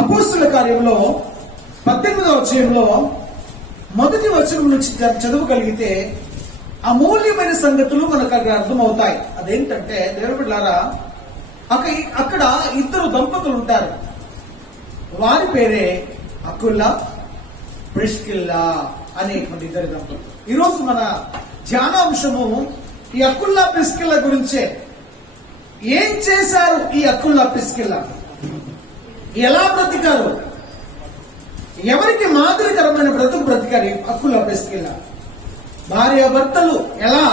అపోస్తలుల కార్యంలో 18వ అధ్యాయంలో మొదటి వచనం నుంచి చదవగలిగితే అమూల్యమైన సంగతులు మనకు అక్కడ అర్థమవుతాయి. అదేంటంటే దేవుని బిడ్డలారా, అక్కడ ఇద్దరు దంపతులు ఉంటారు. వారి పేరే అకుల్లా ప్రిస్కిల్లా అనేటువంటి ఇద్దరు దంపతులు. ఈరోజు మన ధ్యానాంశము ఈ అకుల్లా ప్రిస్కిల్లా గురించే. ఏం చేశారు ఈ అకుల్లా ప్రిస్కిల్లా? ఎలా బ్రతికారు? ఎవరికి మాదిరికరమైన బ్రతికారు అకుల్లా ప్రిస్కిల్లా? భార్య భర్తలు ఎలా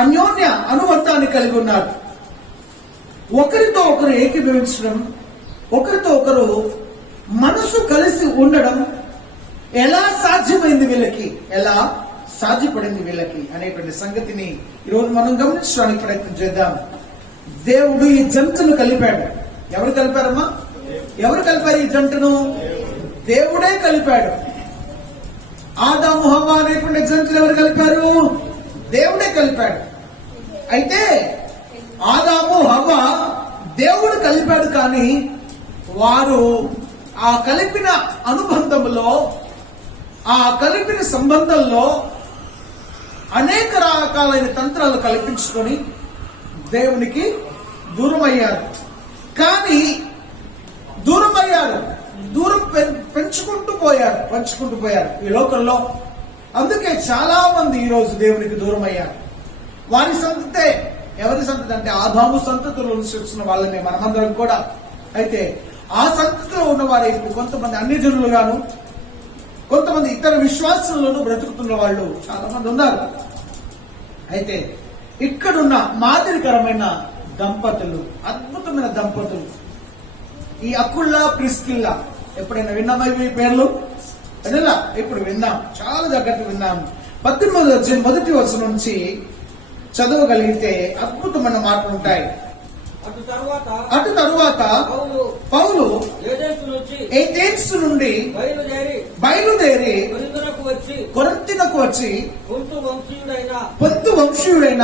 అన్యోన్య అనుబంధాన్ని కలిగి ఉన్నారు. ఒకరితో ఒకరు ఏకీభవించడం, ఒకరితో ఒకరు మనసు కలిసి ఉండడం ఎలా సాధ్యమైంది వీళ్ళకి, ఎలా సాధ్యపడింది వీళ్ళకి అనేటువంటి సంగతిని ఈరోజు మనం గమనించడానికి ప్రయత్నం చేద్దాం. దేవుడు ఈ జంటను కలిపాడు. ఎవరు కలిపారమ్మా? ఎవరు కలిపారు ఈ జంటను? దేవుడే కలిపాడు. ఆదాము హవ్వ అనేటువంటి జంటను ఎవరు కలిపారు? దేవుడే కలిపాడు. అయితే ఆదాము హవ్వ దేవుడు కలిపాడు, కానీ వారు ఆ కలిపిన అనుబంధంలో, ఆ కలిపిన సంబంధంలో అనేక రకాలైన తంత్రాలు కల్పించుకొని దేవునికి దూరమయ్యారు. కానీ దూరం పెంచుకుంటూ పోయారు ఈ లోకంలో. అందుకే చాలా మంది ఈ రోజు దేవునికి దూరం అయ్యారు. వారి సంతతే. ఎవరి సంతతి అంటే ఆదాము సంతతిలో నుంచి వచ్చిన వాళ్ళని మనమందరం కూడా. అయితే ఆ సంతతిలో ఉన్న వారు ఇప్పుడు కొంతమంది అన్యజనులుగాను, కొంతమంది ఇతర విశ్వాసంలోనూ బ్రతుకుతున్న వాళ్ళు చాలా మంది ఉన్నారు. అయితే ఇక్కడున్న మాదిరికరమైన దంపతులు, అద్భుతమైన దంపతులు ఈ అకుల్లా ప్రిస్కిల్లా. ఎప్పుడైనా విన్నామా ఈ పేర్లు? వినలా? ఇప్పుడు విందాం, చాలా దగ్గరకు విన్నాము. 18వ అధ్యాయం మొదటి వచనం నుంచి చదవగలిగితే అద్భుతమైన మాటలు ఉంటాయి. అటు తరువాత పౌలు ఏథెన్స్ నుండి బయలుదేరి కొరింథునకు వచ్చి పొంతు వంశీయుడైన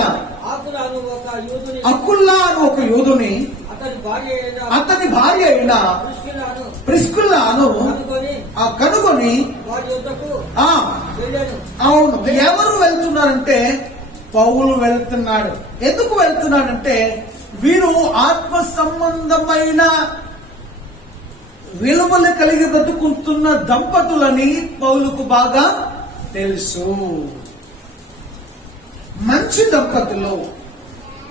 అకుల్లా అను ఒక యూదుని, అతని భార్య అయిన ప్రిస్కిల్లాను కనుగొని, అవును, ఎవరు వెళ్తున్నారంటే పౌలు వెళ్తున్నాడు. ఎందుకు వెళ్తున్నాడంటే వీరు ఆత్మ సంబంధమైన విలువలు కలిగి బ్రతుకుతున్న దంపతులని పౌలుకు బాగా తెలుసు. మంచి దంపతులు,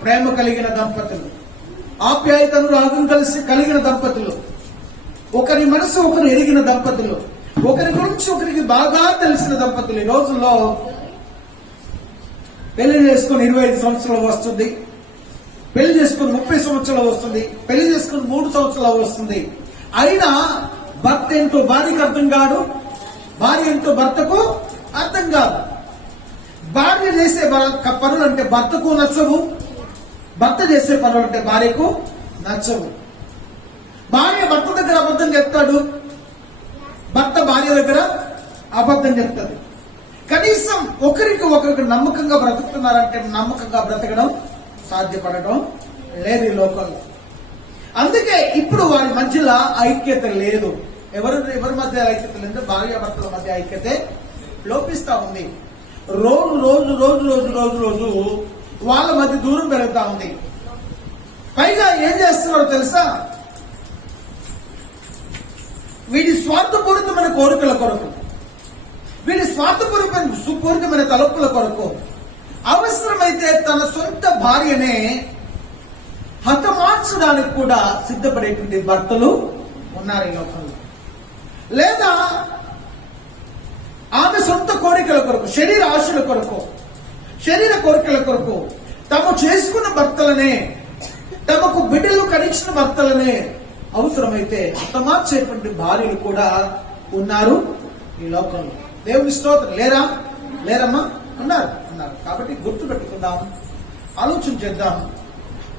ప్రేమ కలిగిన దంపతులు, ఆప్యాయతను రాగం కలిగిన దంపతులు, ఒకరి మనసు ఒకరు ఎరిగిన దంపతులు, ఒకరి గురించి ఒకరికి బాగా తెలిసిన దంపతులు. ఈ రోజుల్లో పెళ్లి చేసుకుని 25 సంవత్సరాలు వస్తుంది, పెళ్లి చేసుకుని 30 సంవత్సరాలు వస్తుంది, పెళ్లి చేసుకుని 3 సంవత్సరాలు వస్తుంది. అయినా భర్త ఏంటో భార్యకు అర్థం కాదు, భార్య ఏంటో భర్తకు అర్థం కాదు. భార్య చేసే పనులు అంటే భర్తకు నచ్చవు, భర్త చేసే పనులు అంటే భార్యకు నచ్చవు. భార్య భర్త దగ్గర అబద్ధం చెప్తాడు, భర్త భార్య దగ్గర అబద్ధం చెప్తాడు. కనీసం ఒకరికి నమ్మకంగా బ్రతుకుతున్నారంటే నమ్మకంగా బ్రతకడం సాధ్యపడటం లేదు ఈ లోకంలో. అందుకే ఇప్పుడు వారి మధ్యలో ఐక్యత లేదు. ఎవరి మధ్య ఐక్యత లేదు? భార్య భర్తల మధ్య ఐక్యత లోపిస్తా ఉంది. రోజు వాళ్ళ మధ్య దూరం పెరుగుతా ఉంది. పైగా ఏం చేస్తున్నారో తెలుసా? వీడి స్వార్థపూరితమైన కోరికల కొరకు, వీడి స్వార్థపూరితమైన తలపుల కొరకు అవసరమైతే తన సొంత భార్యనే హతమార్చడానికి కూడా సిద్ధపడేటువంటి భర్తలు ఉన్నారు ఈ లోకంలో. లేదా ఆమె సొంత కోరికల కొరకు, శరీర ఆశల కొరకు, శరీర కోరికల కొరకు తాము చేసుకున్న భర్తలనే, తమకు బిడ్డలు కనిచ్చిన భర్తలనే అవసరమైతే హతమార్చేటువంటి భార్యలు కూడా ఉన్నారు ఈ లోకంలో. దేవుని స్తోత్రం. లేరమ్మా? ఉన్నారు. కాబట్టి గుర్తు పెట్టుకుందాం, ఆలోచన చేద్దాం.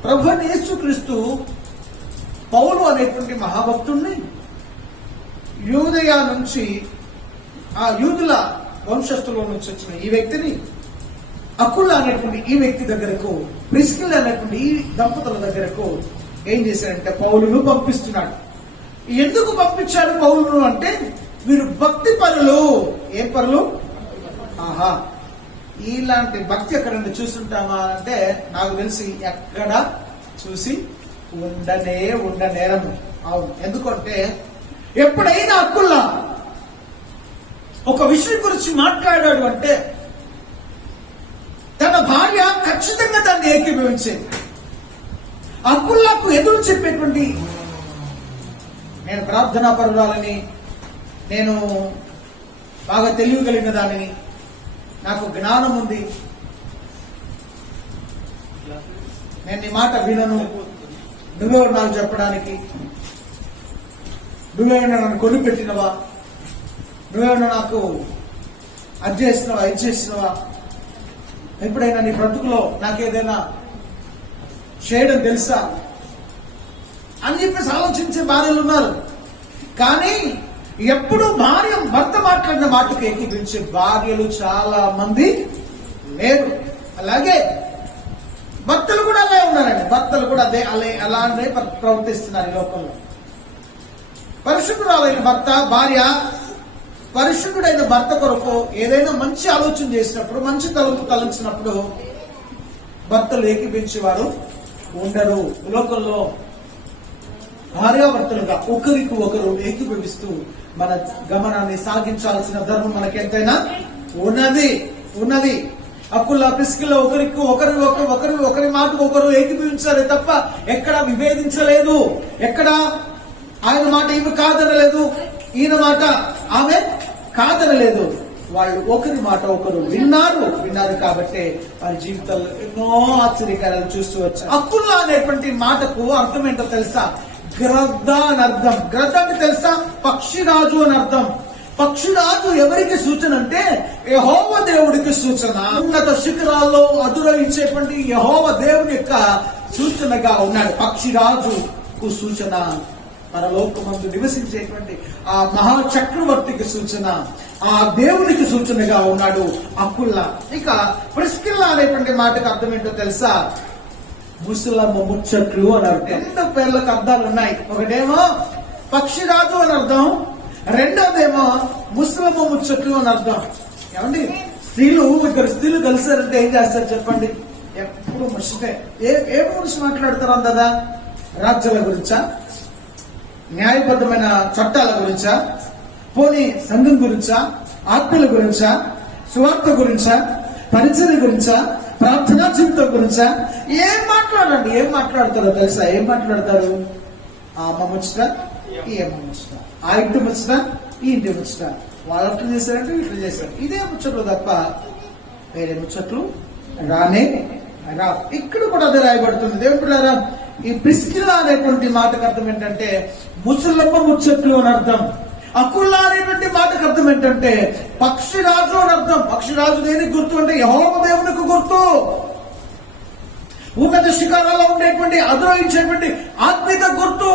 ప్రభువైన యేసుక్రీస్తు పౌలు అనేటువంటి మహాభక్తుడిని యూదయ నుంచి, ఆ యూదుల వంశస్థుల నుంచి వచ్చిన ఈ వ్యక్తిని అకుల్లా అనేటువంటి ఈ వ్యక్తి దగ్గరకు, ప్రిస్కిల్లా అనేటువంటి ఈ దంపతుల దగ్గరకు ఏం చేశాడంటే పౌలును పంపిస్తున్నాడు. ఎందుకు పంపించాడు పౌలును అంటే, వీరు భక్తి పరులు. ఏ పరులు? ఆహా, ఇలాంటి భక్తి ఎక్కడన్నా చూస్తుంటామా అంటే నాకు తెలిసి ఎక్కడ చూసి ఉండనేరము. అవును, ఎందుకంటే ఎప్పుడైనా అక్కుల్లా ఒక విషయం గురించి మాట్లాడాడు అంటే తన భార్య ఖచ్చితంగా దాన్ని ఏకీభవించేది. అక్కుల్లాకు ఎదురు చెప్పేటువంటి, నేను ప్రార్థనా పరురాలని, నేను బాగా తెలియగలిగిన దానిని, నాకు జ్ఞానం ఉంది, నేను నీ మాట వినను, నువ్వెవరు నాకు చెప్పడానికి, నువ్వేమైనా నన్ను కొనిపెట్టినవా, నువ్వేమైనా నాకు అది చేసినవా ఇది చేసినవా, ఎప్పుడైనా నీ బ్రతుకులో నాకేదైనా చేయడం తెలుసా అని చెప్పేసి ఆలోచించే భార్యలు ఉన్నారు. కానీ ఎప్పుడు భర్త మాట్లాడిన మాటకు ఏకీభవించే భార్యలు చాలా మంది లేరు. అలాగే భర్తలు కూడా అలా ఉన్నారండి. భర్తలు కూడా అలానే ప్రవర్తిస్తున్నారు ఈ లోకంలో. పరిశుద్ధురాలైన భార్య పరిశుద్ధుడైన భర్త కొరకు ఏదైనా మంచి ఆలోచన చేసినప్పుడు, మంచి తలుపు తలంచినప్పుడు భర్తలు ఏకీభించేవారు ఉండరు. లోకంలో భార్యాభర్తలుగా ఒకరికి ఒకరు ఏకీభవిస్తూ మన గమనాన్ని సాగించాల్సిన ధర్మం మనకెంతైనా ఉన్నది. అప్పుల్లా ప్రిస్కిల్లా ఒకరి మాటకు ఒకరు ఏకీభవించారే తప్ప ఎక్కడ విభేదించలేదు. ఎక్కడ ఆయన మాట ఈమె కాదనలేదు, ఈయన మాట ఆమె కాదనలేదు. వాళ్ళు ఒకరి మాట ఒకరు విన్నారు కాబట్టి వారి జీవితంలో ఎన్నో ఆశ్చర్యకారాలు చూస్తూ వచ్చారు. అక్కుల్లా అనేటువంటి మాటకు అర్థం ఏంటో తెలుసా? గ్రద్ద అని అర్థం. గ్రద్ద అంటే తెలుసా? పక్షిరాజు అని అర్థం. పక్షిరాజు ఎవరికి సూచన అంటే యెహోవా దేవుడికి సూచన. ఉన్నత శిఖరాల్లో అదురయించేటువంటి యెహోవా దేవుని యొక్క సూచనగా ఉన్నాడు. పక్షిరాజుకు సూచన. పరలోకమందు నివసించేటువంటి ఆ మహాచక్రవర్తికి సూచన, ఆ దేవునికి సూచనగా ఉన్నాడు అకుల్లా. ఇక ప్రిస్కిల్లా అనేటువంటి మాటకు అర్థం ఏంటో తెలుసా? ముసలమ్మ ముచ్చట్లు అని అర్థం. రెండు పేర్లకు అర్థాలు ఉన్నాయి. ఒకటేమో పక్షిరాజు అని అర్థం, రెండోదేమో ముసలమ్మ ముచ్చట్లు అని అర్థం. ఏమండి, ఇద్దరు స్త్రీలు కలిసారంటే ఏం చేస్తారు చెప్పండి? ఎప్పుడు ముచ్చటే. ఏ గురించి మాట్లాడతారు అందదా? రాజ్యాల గురించా, న్యాయబద్ధమైన చట్టాల గురించా, పోనీ సంఘం గురించా, ఆత్మల గురించా, సువార్త గురించా, పరిచర్య గురించా, ప్రార్థనా జీవితం గురించా? ఏం మాట్లాడతారో తెలుసా? ఏం మాట్లాడతారు? ఆ అమ్మ ముచ్చట, ఈ అమ్మ ముచ్చట, ఆ ఇంటి ముచ్చట, ఈ ఇంటి ముచ్చట, వాళ్ళు అట్లు చేశారంటే ఇట్లు చేశారు. ఇదే ముచ్చట్లు తప్ప వేరే ముచ్చట్లు రానే రా. ఇక్కడ కూడా అదే రాయబడుతుంది. దేవుడు, ఈ ప్రిస్కిల్లా అనేటువంటి మాటకు అర్థం ఏంటంటే ముసలమ్మ ముచ్చట్లు అని అర్థం. అకుల్లా అనేటువంటి మాటకు అర్థం ఏంటంటే పక్షిరాజు అని అర్థం. పక్షిరాజు దేనికి గుర్తు అంటే యెహోవా దేవునికి గుర్తు. ఉన్నత శిఖరాల్లో ఉండేటువంటి అధిరోహించేటువంటి ఆత్మీయత గుర్తు,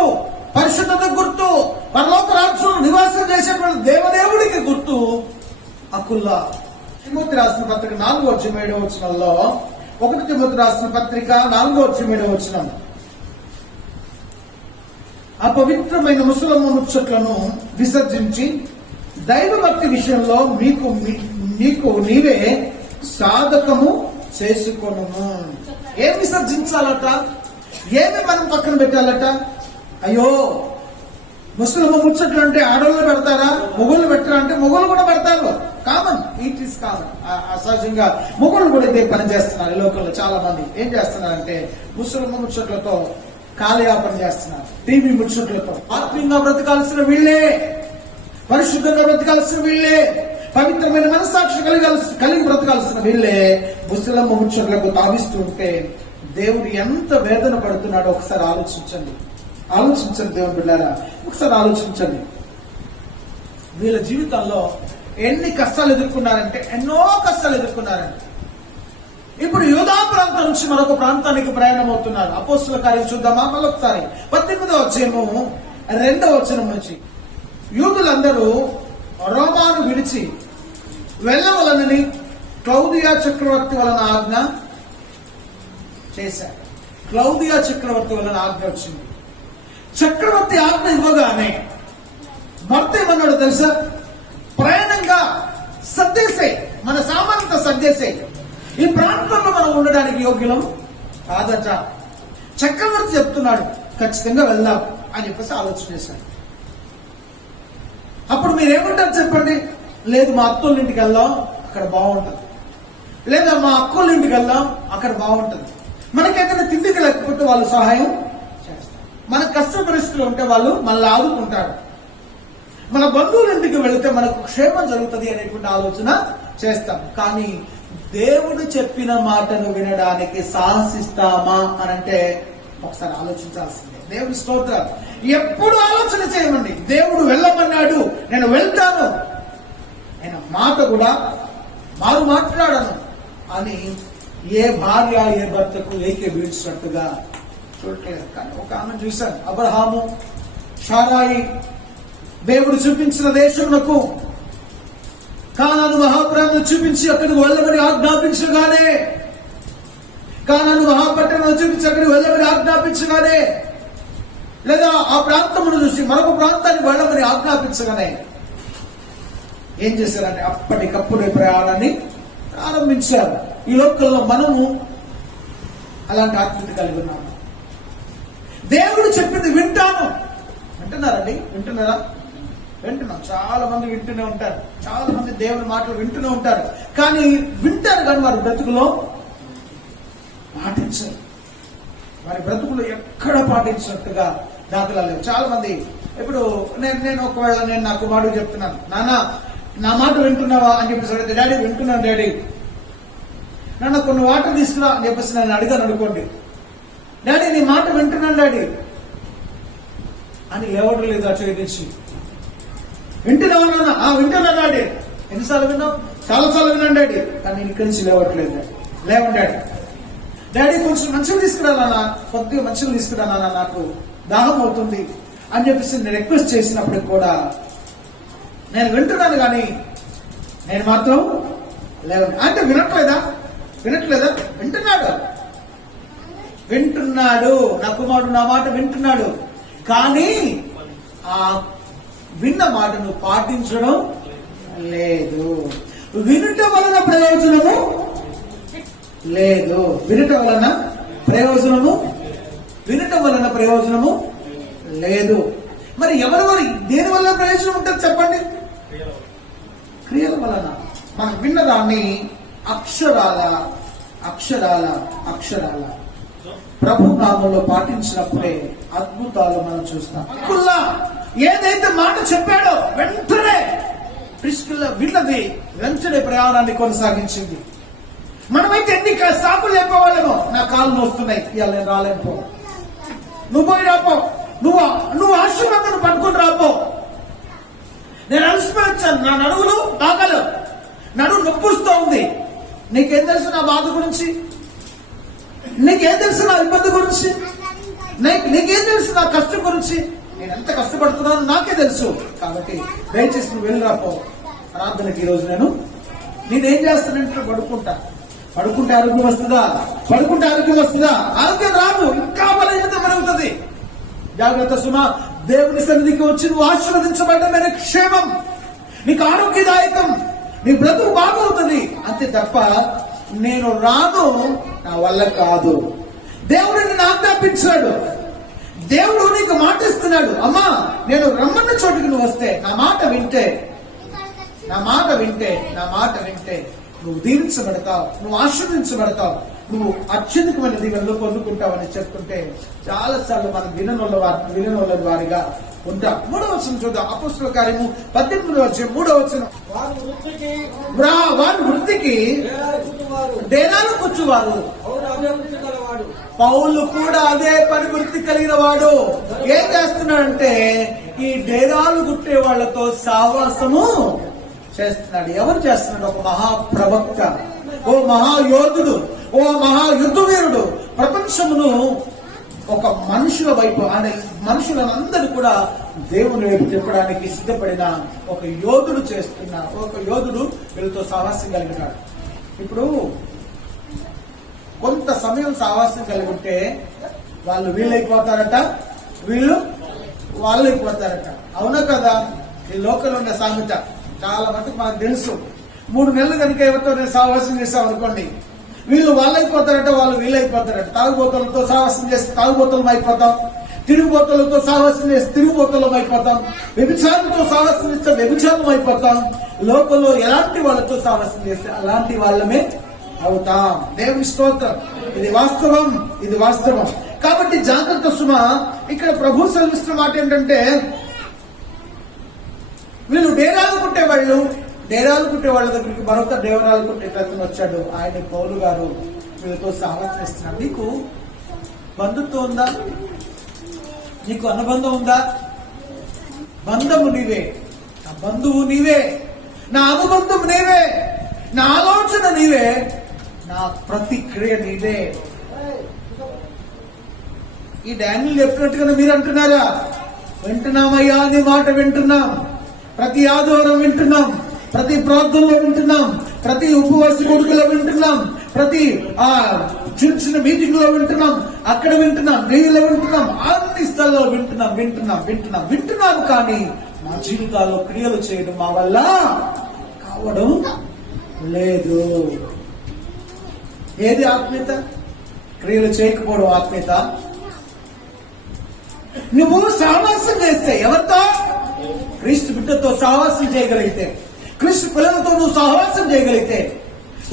పరిశుద్ధత గుర్తు, పరలోక రాజ్యంలో నివాసం చేసేటువంటి దేవదేవుడికి గుర్తు అకుల్లా. తిమోతి రాసిన పత్రిక 4:7 1 తిమోతి రాసిన పత్రిక 4:7 అపవిత్రమైన ముసలమ్మ ముచ్చట్లను విసర్జించి దైవభక్తి విషయంలో నీకు నీవే సాధకము చేసుకొను. ఏం విసర్జించాలట? ఏమి మనం పక్కన పెట్టాలట? అయ్యో, ముసలమ్మ ముచ్చట్లు అంటే ఆడవాళ్ళు పెడతారా? మొగుళ్ళు పెట్టరా అంటే మొగుళ్ళు కూడా పెడతారు. Common, it is common. అసహజంగా మొగుళ్ళు కూడా ఇదే పని చేస్తున్నారు. ఈ లోకంలో చాలా మంది ఏం చేస్తున్నారంటే ముసలమ్మ ముచ్చట్లతో కాలయాపన చేస్తున్నారు. టీవీ ముచ్చట్లతో. ఆత్మీయంగా బ్రతకాల్సిన వీళ్లే, పరిశుద్ధంగా బ్రతకాల్సిన వీళ్లే, పవిత్రమైన మనస్సాక్షి కలిగి బ్రతకాల్సిన వీళ్లే ముసలమ్మ ముచ్చట్లకు తావిస్తూ ఉంటే దేవుడు ఎంత వేదన పడుతున్నాడో ఒకసారి ఆలోచించండి. దేవుని బిడ్డలారా, ఒకసారి ఆలోచించండి. వీళ్ళ జీవితాల్లో ఎన్ని కష్టాలు ఎదుర్కొన్నారంటే, ఎన్నో కష్టాలు ఎదుర్కొన్నారంటే. ఇప్పుడు యూదా ప్రాంతం నుంచి మరొక ప్రాంతానికి ప్రయాణం అవుతున్నారు. అపోస్తుల కార్యం చూద్దామా మరొకసారి? 18వ అధ్యాయము 2వ వచనం నుంచి. యూదులందరూ రోమాను విడిచి వెళ్ళవలనని క్లౌదియా చక్రవర్తి వలన ఆజ్ఞ చేశారు. క్లౌదియా చక్రవర్తి వలన ఆజ్ఞ వచ్చింది. చక్రవర్తి ఆజ్ఞ ఇవ్వగానే భర్త ఏమన్నాడు తెలుసా? ప్రయాణంగా సర్దేసే, మన సామానంతా సర్దేసే, ఈ ప్రాంతంలో మనం ఉండడానికి యోగ్యులం కాదట. చక్రవర్తి చెప్తున్నాడు, ఖచ్చితంగా వెళ్దాం అని చెప్పేసి ఆలోచన చేశాడు. అప్పుడు మీరేమంటారు చెప్పండి? లేదు, మా అత్తోళ్ళ ఇంటికి వెళ్దాం, అక్కడ బాగుంటుంది. లేదా మా అక్కోళ్ళ ఇంటికి వెళ్దాం, అక్కడ బాగుంటుంది. మనకేదైనా తిండికి లేకపోతే వాళ్ళు సహాయం చేస్తారు. మన కష్ట పరిస్థితులు ఉంటే వాళ్ళు మళ్ళీ ఆదుకుంటారు. మన బంధువుల ఇంటికి వెళితే మనకు క్షేమం జరుగుతుంది అనేటువంటి ఆలోచన చేస్తాం. కానీ దేవుడు చెప్పిన మాటను వినడానికి సాహసిస్తామా అని అంటే ఒకసారి ఆలోచించాల్సిందే. దేవుడి స్తోత్రం. ఎప్పుడు ఆలోచన చేయమండి. దేవుడు వెళ్ళమన్నాడు, నేను వెళ్తాను, నేను మాట కూడా మారు మాట్లాడను అని ఏ భార్య ఏ భర్తకు ఏకీభవించినట్టుగా చూడట్లేదు. కానీ ఒక ఆమె చూశాను, అబ్రహాము షారాయి దేవుడు చూపించిన దేశమునకు కానాను మహాపురాన్ని చూపించి అక్కడికి వెళ్ళమని ఆజ్ఞాపించగానే, కానాను మహాపట్టణం చూపించి అక్కడికి వెళ్ళమని ఆజ్ఞాపించగానే, లేదా ఆ ప్రాంతమును చూసి మరొక ప్రాంతానికి వెళ్ళమని ఆజ్ఞాపించగానే ఏం చేశారంటే అప్పటికప్పుడే ప్రయాణాన్ని ప్రారంభించారు. ఈ లోకంలో మనము అలాంటి ఆత్మీయత కలిగి ఉన్నాము. దేవుడు చెప్పింది వింటాను. వింటున్నారండి? వింటున్నారా? వింటున్నాం. చాలా మంది వింటూనే ఉంటారు. చాలా మంది దేవుని మాటలు వింటూనే ఉంటారు. కానీ వింటారు కానీ వారి బ్రతుకులో పాటించరు. వారి బ్రతుకులు ఎక్కడ పాటించినట్టుగా దాఖలాలు లేవు. చాలా మంది ఇప్పుడు నేను ఒకవేళ నేను నా కుమారుడు చెప్తున్నాను, నాన్న నా మాట వింటున్నావా అని చెప్పేసి అడిగితే, డాడీ వింటున్నాను డాడీ, నాన్న కొన్ని వాటర్ తీసుకురా అని చెప్పేసి నేను అడిగాను అనుకోండి, డాడీ నీ మాట వింటున్నాను డాడీ అని లేవడం లేదు. అచ్చేసి వింటున్నావా నాన్న? వింటున్నా డాడీ. ఎన్నిసార్లు విన్నావు? చాలాసార్లు విన్నాను డాడీ, కానీ నేను ఇక్కడి నుంచి లేవట్లేదు డాడీ. లేవండి డాడీ. డాడీ కొంచెం మంచిగా తీసుకురా నాన్న, కొద్దిగా మంచిగా తీసుకురా నాన్న, నాకు దాహం అవుతుంది అని చెప్పేసి నేను రిక్వెస్ట్ చేసినప్పటికి కూడా నేను వింటున్నాను కానీ నేను మాత్రం లేవండి. అంటే వినట్లేదా? వింటున్నాడు. నా కుమారుడు నా మాట వింటున్నాడు, కానీ ఆ విన్న మాటను పాటించడం లేదు. వినుట వలన ప్రయోజనము లేదు. వినుట వలన ప్రయోజనము లేదు. మరి ఎవరెవరు దేని వల్ల ప్రయోజనం ఉంటుంది చెప్పండి? క్రియల వలన. మనం విన్నదాన్ని అక్షరాల ప్రభు నామంలో పాటించినప్పుడే అద్భుతాలు మనం చూస్తాం. అక్కుల్లా ఏదైతే మాట చెప్పాడో వెంటనే ప్రిస్కిల్లా విన్నది, వెంటనే ప్రయాణాన్ని కొనసాగించింది. మనమైతే ఎన్ని సాకులు చెప్పేవాళ్ళమో, నా కాళ్ళు నొస్తున్నాయి ఇవాళ నేను రాలేకపో, నువ్వు పోయి రాపో, నువ్వు ఆశీర్వాదాన్ని పట్టుకుని రాపో, నేను అలసిపోయాను, నా నడువులు బాగలు, నడువు నొప్పిస్తూ ఉంది, నీకేం తెలుసు నా బాధ గురించి? నీకేం తెలుసు నా ఇబ్బంది గురించి? నీకేం తెలుసు నా కష్టం గురించి? నేను ఎంత కష్టపడుతున్నాను నాకే తెలుసు. కాబట్టి దయచేసి నువ్వు వెళ్ళి రాపో ప్రార్థనకి. ఈరోజు నేనేం చేస్తానంటే పడుకుంటే ఆరోగ్యం వస్తుందా? ఆరోగ్యం రాదు, ఇంకా బలహీనత పెరుగుతుంది. జాగ్రత్త సుమా. దేవుని సన్నిధికి వచ్చి నువ్వు ఆశీర్వదించబడ్డమైన క్షేమం, నీకు ఆరోగ్యదాయకం, నీ బ్రతుకు బాగవుతుంది. అంతే తప్ప నేను రాను, నా వల్ల కాదు. దేవుడు నిన్ను ఆజ్ఞాపించాడు, దేవుడు నీకు మాట ఇస్తున్నాడు. అమ్మా నేను రమ్మన్న చోటుకి నువ్వు వస్తే, నా మాట వింటే నువ్వు దీవించబడతావు, నువ్వు ఆశీర్వదించబడతావు, నువ్వు అత్యధికమైన దీవెనలు పొందుకుంటావని చెప్తుంటే చాలా సార్లు మనం విననోళ్ళ వారిగా ఉంటాం. 3వ వచనం చూద్దాం. అపోస్తలుల కార్యము 18వ అధ్యాయం 3వ వచనం. వారి వృత్తికి డేరాలు కూర్చువారు. పౌలు కూడా అదే పని వృత్తి కలిగిన వాడు. ఏం చేస్తున్నాడంటే ఈ డేరాలు గుట్టే వాళ్లతో సావాసము చేస్తున్నాడు. ఎవరు చేస్తున్నాడు? ఒక మహాప్రవక్త, ఓ మహాయోధుడు, ఓ మహాయుద్ధవీరుడు. ప్రపంచమును ఒక మనుషుల వైపు, మనుషులందరూ కూడా దేవుని వైపు చెప్పడానికి సిద్ధపడిన ఒక యోధుడు వీళ్ళతో సాహసం కలిగినాడు. ఇప్పుడు కొంత సమయం సావాసం కలిగి ఉంటే వాళ్ళు వీళ్ళైపోతారట, వీళ్ళు వాళ్ళు అయిపోతారట. అవునా కదా? ఈ లోకంలో ఉన్న సామెత చాలా మటుకు మనకు తెలుసు. 3 నెలలు కనుక ఎవరితో నేను సావాసం చేస్తాం అనుకోండి, వీళ్ళు వాళ్ళైపోతారట, వాళ్ళు వీళ్ళైపోతారట. తాగుబోతులతో సావాసం చేస్తే తాగుబోతులం అయిపోతాం, తిరుగుబోతులతో సావాసం చేస్తే తిరుగుబోతులం అయిపోతాం, వ్యభిచారంతో సావాసం చేస్తే వ్యభిచారం అయిపోతాం. లోకంలో ఎలాంటి వాళ్ళతో సావాసం చేస్తే అలాంటి వాళ్ళమే అవుతాం. దేవుని స్తోత్రం. ఇది వాస్తవం, ఇది వాస్తవం. కాబట్టి జాగ్రత్త సుమ. ఇక్కడ ప్రభు సెలవిస్తున్న మాట ఏంటంటే, వీళ్ళు డేరాలు కుట్టే వాళ్ళ దగ్గరికి మరొక దేవరాలు కుట్టేటతను వచ్చాడు. ఆయన పౌలు గారు వీళ్ళతో సావాసం ఇస్తున్నాడు. నీకు బంధుత్వం ఉందా? నీకు అనుబంధం ఉందా? బంధము నీవే, నా బంధువు నీవే, నా అనుబంధం నీవే, నా ఆలోచన నీవే, నా ప్రతిక్రియ నీదే. ఈ డానియల్ చెప్పినట్టుగా మీరు అంటున్నారా? వింటున్నామయ్యా, నీ మాట వింటున్నాం, ప్రతి ఆదివారం వింటున్నాం, ప్రతి ప్రార్థనలో వింటున్నాం, ప్రతి ఉపవాస కొడుకులో వింటున్నాం, ప్రతి చిన్న చిన్న మీటింగ్ లో వింటున్నాం, అక్కడ వింటున్నాం, నెయ్యిలో వింటున్నాం, అన్ని స్థలాల్లో వింటున్నాం. కానీ మా జీవితాల్లో క్రియలు చేయడం మా వల్ల కావడం లేదు. ఏది ఆత్మీయత? క్రియలు చేయకపోవడం ఆత్మీయత. నువ్వు సావాసం చేస్తే ఎవరితో? క్రీస్తు బిడ్డతో సావాసం చేయగలిగితే, క్రీస్తు పిల్లలతో నువ్వు సహవాసం చేయగలిగితే,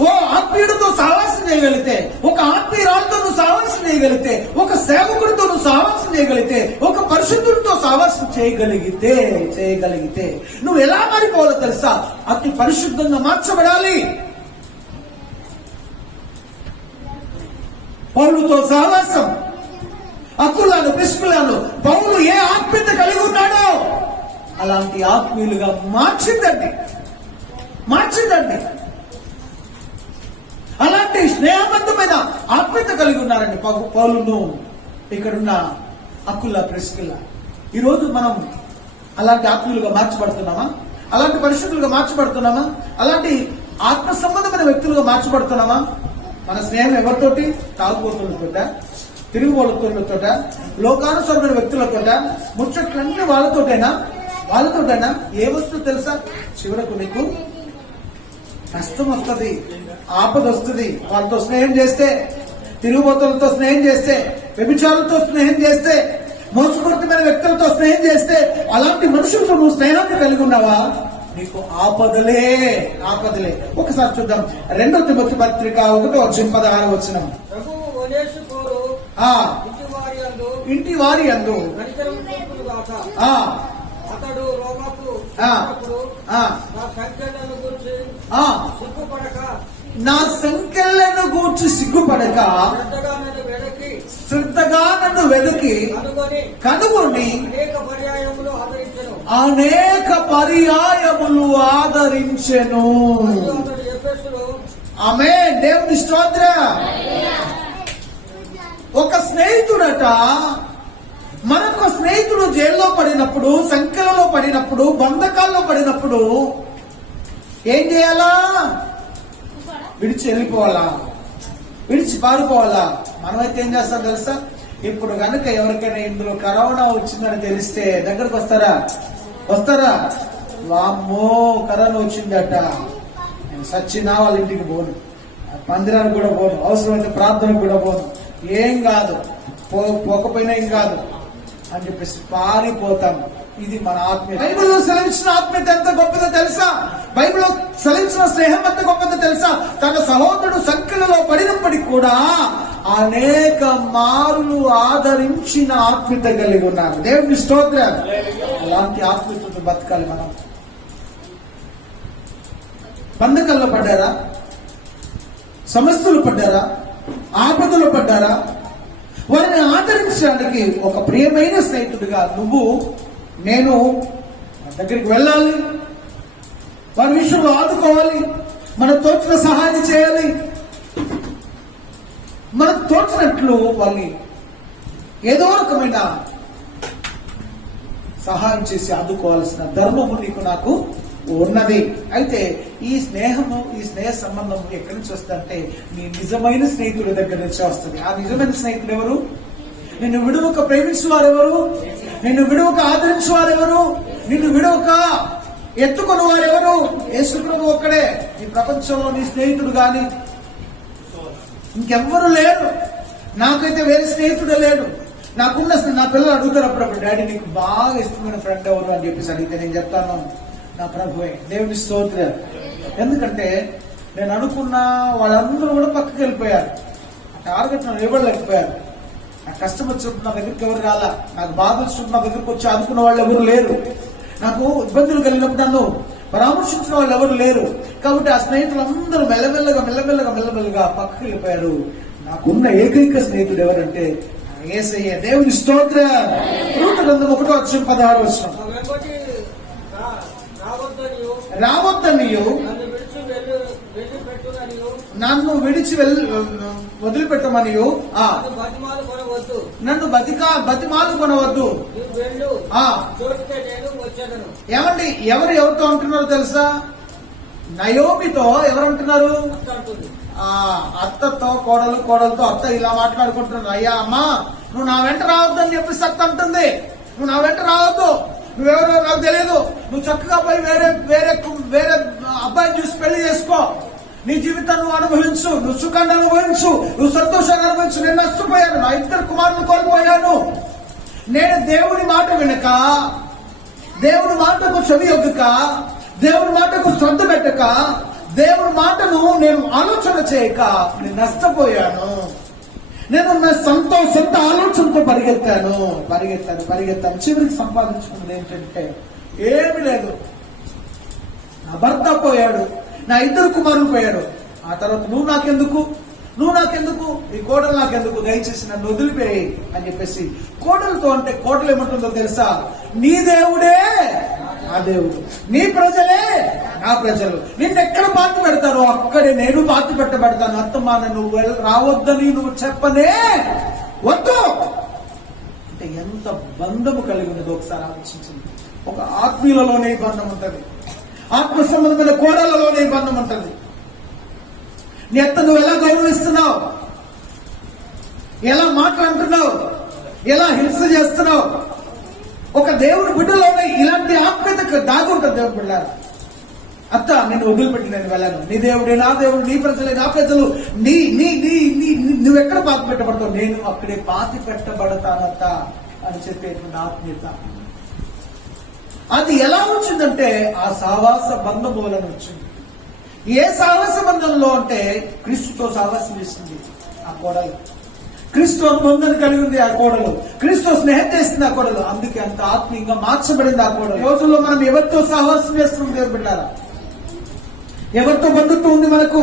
ఓ ఆత్మీయుడితో సహవాసం చేయగలిగితే, ఒక ఆత్మీయురాలతో నువ్వు సహవాసం చేయగలిగితే, ఒక సేవకుడితో నువ్వు సహవాసం చేయగలిగితే, ఒక పరిశుద్ధుడితో సహవాసం చేయగలిగితే నువ్వు ఎలా మారిపోవాలో తెలుసా? అతి పరిశుద్ధంగా మార్చబడాలి. పౌలుతో సహవాసం, అకులను ప్రిస్కులను పౌలు ఏ ఆత్మీయత కలిగి ఉన్నాడో అలాంటి ఆత్మీయులుగా మార్చిందండి. అలాంటి స్నేహబద్ధమైన ఆత్మీయత కలిగి ఉన్నారండి పౌలును ఇక్కడున్న అకుల ప్రిస్కుల. ఈరోజు మనం అలాంటి ఆత్మీయులుగా మార్చబడుతున్నామా? అలాంటి పరిశుద్ధులుగా మార్చబడుతున్నామా? అలాంటి ఆత్మ సంబంధమైన వ్యక్తులుగా మార్చబడుతున్నామా? మన స్నేహం ఎవరితోటి? తాగుబోతులతోట, తిరుగుబోతులతోట, లోకానుసరమైన వ్యక్తులతోట, ముచ్చట్లన్నీ వాళ్ళతోటైనా? ఏ వస్తువు తెలుసా? చివరకు నీకు కష్టం వస్తుంది, ఆపద వస్తుంది. వాళ్ళతో స్నేహం చేస్తే, తిరుగుబోతులతో స్నేహం చేస్తే, వ్యభిచారులతో స్నేహం చేస్తే, మోసపూరితమైన వ్యక్తులతో స్నేహం చేస్తే, అలాంటి మనుషులతో నువ్వు స్నేహాన్ని కలిగి ఉన్నావా? నీకు ఆపదలే. ఒకసారి చూద్దాం. 2 తిమోతి పత్రిక 1:16 ఇంటి వారి యందు అతడు రోమకు నా సంఖ్యలను గూర్చి సిగ్గుపడక శ్రద్ధగా నన్ను వెదకి కనుగొని అనేక పర్యాయములు ఆదరించెను. ఆమేన్. దేవుని స్తోత్రం. ఒక స్నేహితుడట, మరొక స్నేహితుడు జైల్లో పడినప్పుడు, సంఖ్యలలో పడినప్పుడు, బంధకాల్లో పడినప్పుడు ఏం చేయాలా? విడిచి వెళ్ళిపోవాలా? విడిచి పారిపోవాలా? మనమైతే ఏం చేస్తాం తెలుసా? ఇప్పుడు కనుక ఎవరికైనా ఇందులో కరోనా వచ్చిందని తెలిస్తే దగ్గరకు వస్తారా? వామ్మో కరోనా వచ్చిందట, నేను సచ్చినా వాళ్ళ ఇంటికి పోను, మందిరానికి కూడా పోను, అవసరమైతే ప్రార్థనకు కూడా పోను, ఏం కాదు, పోకపోయినా ఏం కాదు అని చెప్పేసి పారిపోతాం. ఇది మన ఆత్మీయత. బైబిల్లో సెలవించిన ఆత్మీయత ఎంత గొప్పదో తెలుసా? బైబిల్లో సెలవించిన స్నేహం ఎంత గొప్పదో తెలుసా? తన సహోదరుడు సంఖ్యలలో పడినప్పటికీ కూడా అనేక మారులు ఆదరించిన ఆత్మీయత కలిగి ఉన్నారు. దేవుని స్తోత్రం. అలాంటి ఆత్మీయతతో బతకాలి మనం. బంధకాల్లో పడ్డారా? సమస్యలు పడ్డారా? ఆపదలు పడ్డారా? వారిని ఆదరించడానికి ఒక ప్రియమైన స్నేహితుడిగా నేను దగ్గరికి వెళ్ళాలి, వారి విషయంలో ఆదుకోవాలి, మనకు తోచిన సహాయం చేయాలి, మనకు తోచినట్లు వాళ్ళని ఏదో రకమైన సహాయం చేసి ఆదుకోవాల్సిన ధర్మము నీకు నాకు ఉన్నది. అయితే ఈ స్నేహము, ఈ స్నేహ సంబంధం ఎక్కడి నుంచి వస్తుందంటే నీ నిజమైన స్నేహితుడి దగ్గర నుంచి వస్తుంది. ఆ నిజమైన స్నేహితుడు ఎవరు? నిన్ను విడువక ప్రేమించు వారెవరు? నిన్ను విడువక ఆదరించు వారెవరు? నిన్ను విడువక ఎత్తుకుని వారెవరు? యేసు ప్రభు ఒక్కడే. ఈ ప్రపంచంలో నీ స్నేహితుడు గాని ఇంకెవ్వరు లేరు. నాకైతే వేరే స్నేహితుడే లేడు. నాకున్న నా పిల్లలు అడుగుతారు అప్పుడప్పుడు, డాడీ నీకు బాగా ఇష్టమైన ఫ్రెండ్ ఎవరు అని చెప్పేసి అడిగితే నేను చెప్తాను, నా ప్రభువే. దేవుని స్తోత్రం. ఎందుకంటే నేను అనుకున్న వాళ్ళందరూ కూడా పక్కకి వెళ్ళిపోయారు. టార్గెట్ నన్ను నిలబడలేకపోయారు. నాకు కష్టం వచ్చినప్పుడు నా దగ్గరికి ఎవరు రాలా. నాకు బాధ వచ్చినప్పుడు నా దగ్గరికి వచ్చి ఆదుకున్న వాళ్ళు ఎవరు లేరు. నాకు ఇబ్బందులు కలిగినప్పుడు నన్ను పరామర్శించిన వాళ్ళు ఎవరు లేరు. కాబట్టి ఆ స్నేహితులందరూ మెల్లమెల్లగా పక్కకి వెళ్ళిపోయారు. నాకున్న ఏకైక స్నేహితుడు ఎవరంటే యేసయ్య. దేవుని స్తోత్రం. రూతు గ్రంథం 1:16 నా వెంబడి రావద్దనియు నన్ను విడిచి వదిలిపెట్టమనియు నన్ను బతిమాలు కొనవద్దు. ఏమండి, ఎవరితో అంటున్నారో తెలుసా? నయోమితో ఎవరు అంటున్నారు? అత్తతో కోడలతో అత్త ఇలా మాట్లాడుకుంటున్నారు. అయ్యా అమ్మా, నువ్వు నా వెంట రావద్దని చెప్పేసి అత్త అంటుంది. నువ్వు నా వెంట రావద్దు, నువ్వెవరో నాకు తెలియదు, నువ్వు చక్కగా పోయి వేరే అబ్బాయిని చూసి పెళ్లి చేసుకో, నీ జీవితాన్ని నువ్వు అనుభవించు, నువ్వు సుఖాన్ని అనుభవించు, నువ్వు సంతోషాన్ని అనుభవించు. నేను నష్టపోయాను, నా 2 కుమారులు కోల్పోయాను. నేను దేవుని మాట వినక, దేవుని మాటకు చెవి ఒగ్గక, దేవుని మాటకు శ్రద్ధ పెట్టక, దేవుని మాటను నేను ఆలోచన చేయక నేను నష్టపోయాను. నేను నా సొంత ఆలోచనతో పరిగెత్తాను. చివరికి సంపాదించుకున్నది ఏంటంటే ఏమి లేదు. నా భర్త పోయాడు, నా 2 కుమారులు పోయాడు. ఆ తర్వాత నువ్వు నాకెందుకు, ఈ కోడలు నాకెందుకు, దయచేసి నన్ను వదిలిపోయి అని చెప్పేసి కోడలతో అంటే కోడలు ఏమంటుందో తెలుసా? నీ దేవుడే నా దేవుడు, నీ ప్రజలే నా ప్రజలు. నిన్నెక్కడ పాతి పెడతారో అక్కడే నేను పాతి పెట్టబడతాను. అత్తమ్మా, నువ్వు రావద్దని నువ్వు చెప్పనే వద్దు అంటే ఎంత బంధము కలిగి ఉన్నదో ఒకసారి ఆలోచించండి. ఒక ఆత్మీయులలోనే బంధం ఉంటుంది, ఆత్మ సంబంధమైన కోడలలోనే బంధం ఉంటుంది. నీ అత్త నువ్వు ఎలా గౌరవిస్తున్నావు, ఎలా మాట్లాడుతున్నావు, ఎలా హింస చేస్తున్నావు. ఒక దేవుని బిడ్డలోనే ఇలాంటి ఆత్మీయత దాగి ఉంటుంది. దేవుని బిడ్డలారా, అత్త నిన్ను వదిలిపెట్టి నేను వెళ్ళను, నీ దేవుడే నా దేవుడు, నీ ప్రజలే నా ప్రజలు, నువ్వెక్కడ పాతి పెట్టబడతావు, నేను అక్కడే పాతి పెట్టబడతానత్త అని చెప్పేటువంటి ఆత్మీయత. అది ఎలా వచ్చిందంటే ఆ సావాస బంధం మూలన వచ్చింది. ఏ సావాస బంధంలో అంటే క్రీస్తుతో సావాసం చేసింది ఆ కోడలు, క్రీస్తు అనుబంధాన్ని కలిగి ఉంది ఆ కోడలు, క్రీస్తు స్నేహం చేసింది ఆ కోడలు. అందుకే అంత ఆత్మీయంగా మార్చబడింది ఆ కోడలు. ఈ రోజుల్లో మనం ఎవరితో సహవాసం చేస్తున్నాం దేవుని బిడ్డలారా? ఎవరితో బంధుత్వం ఉంది మనకు?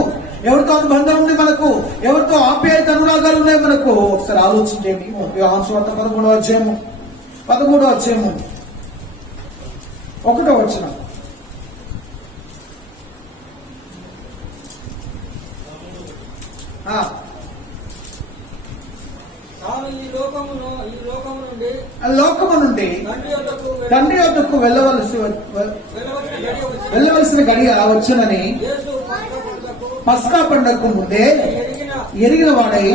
ఎవరితో అనుబంధం ఉంది మనకు? ఎవరితో ఆప్యాయత అనురాగాలు ఉన్నాయి మనకు? ఒకసారి ఆలోచించండి. యోహాను సువార్త 13వ అధ్యాయము 1వ వచనం. లోకము నుండి తండ్రి యొద్దకు వెళ్ళవలసిన గడియ వచ్చునని పస్కా పండగకు ముందే ఎరిగిన వాడై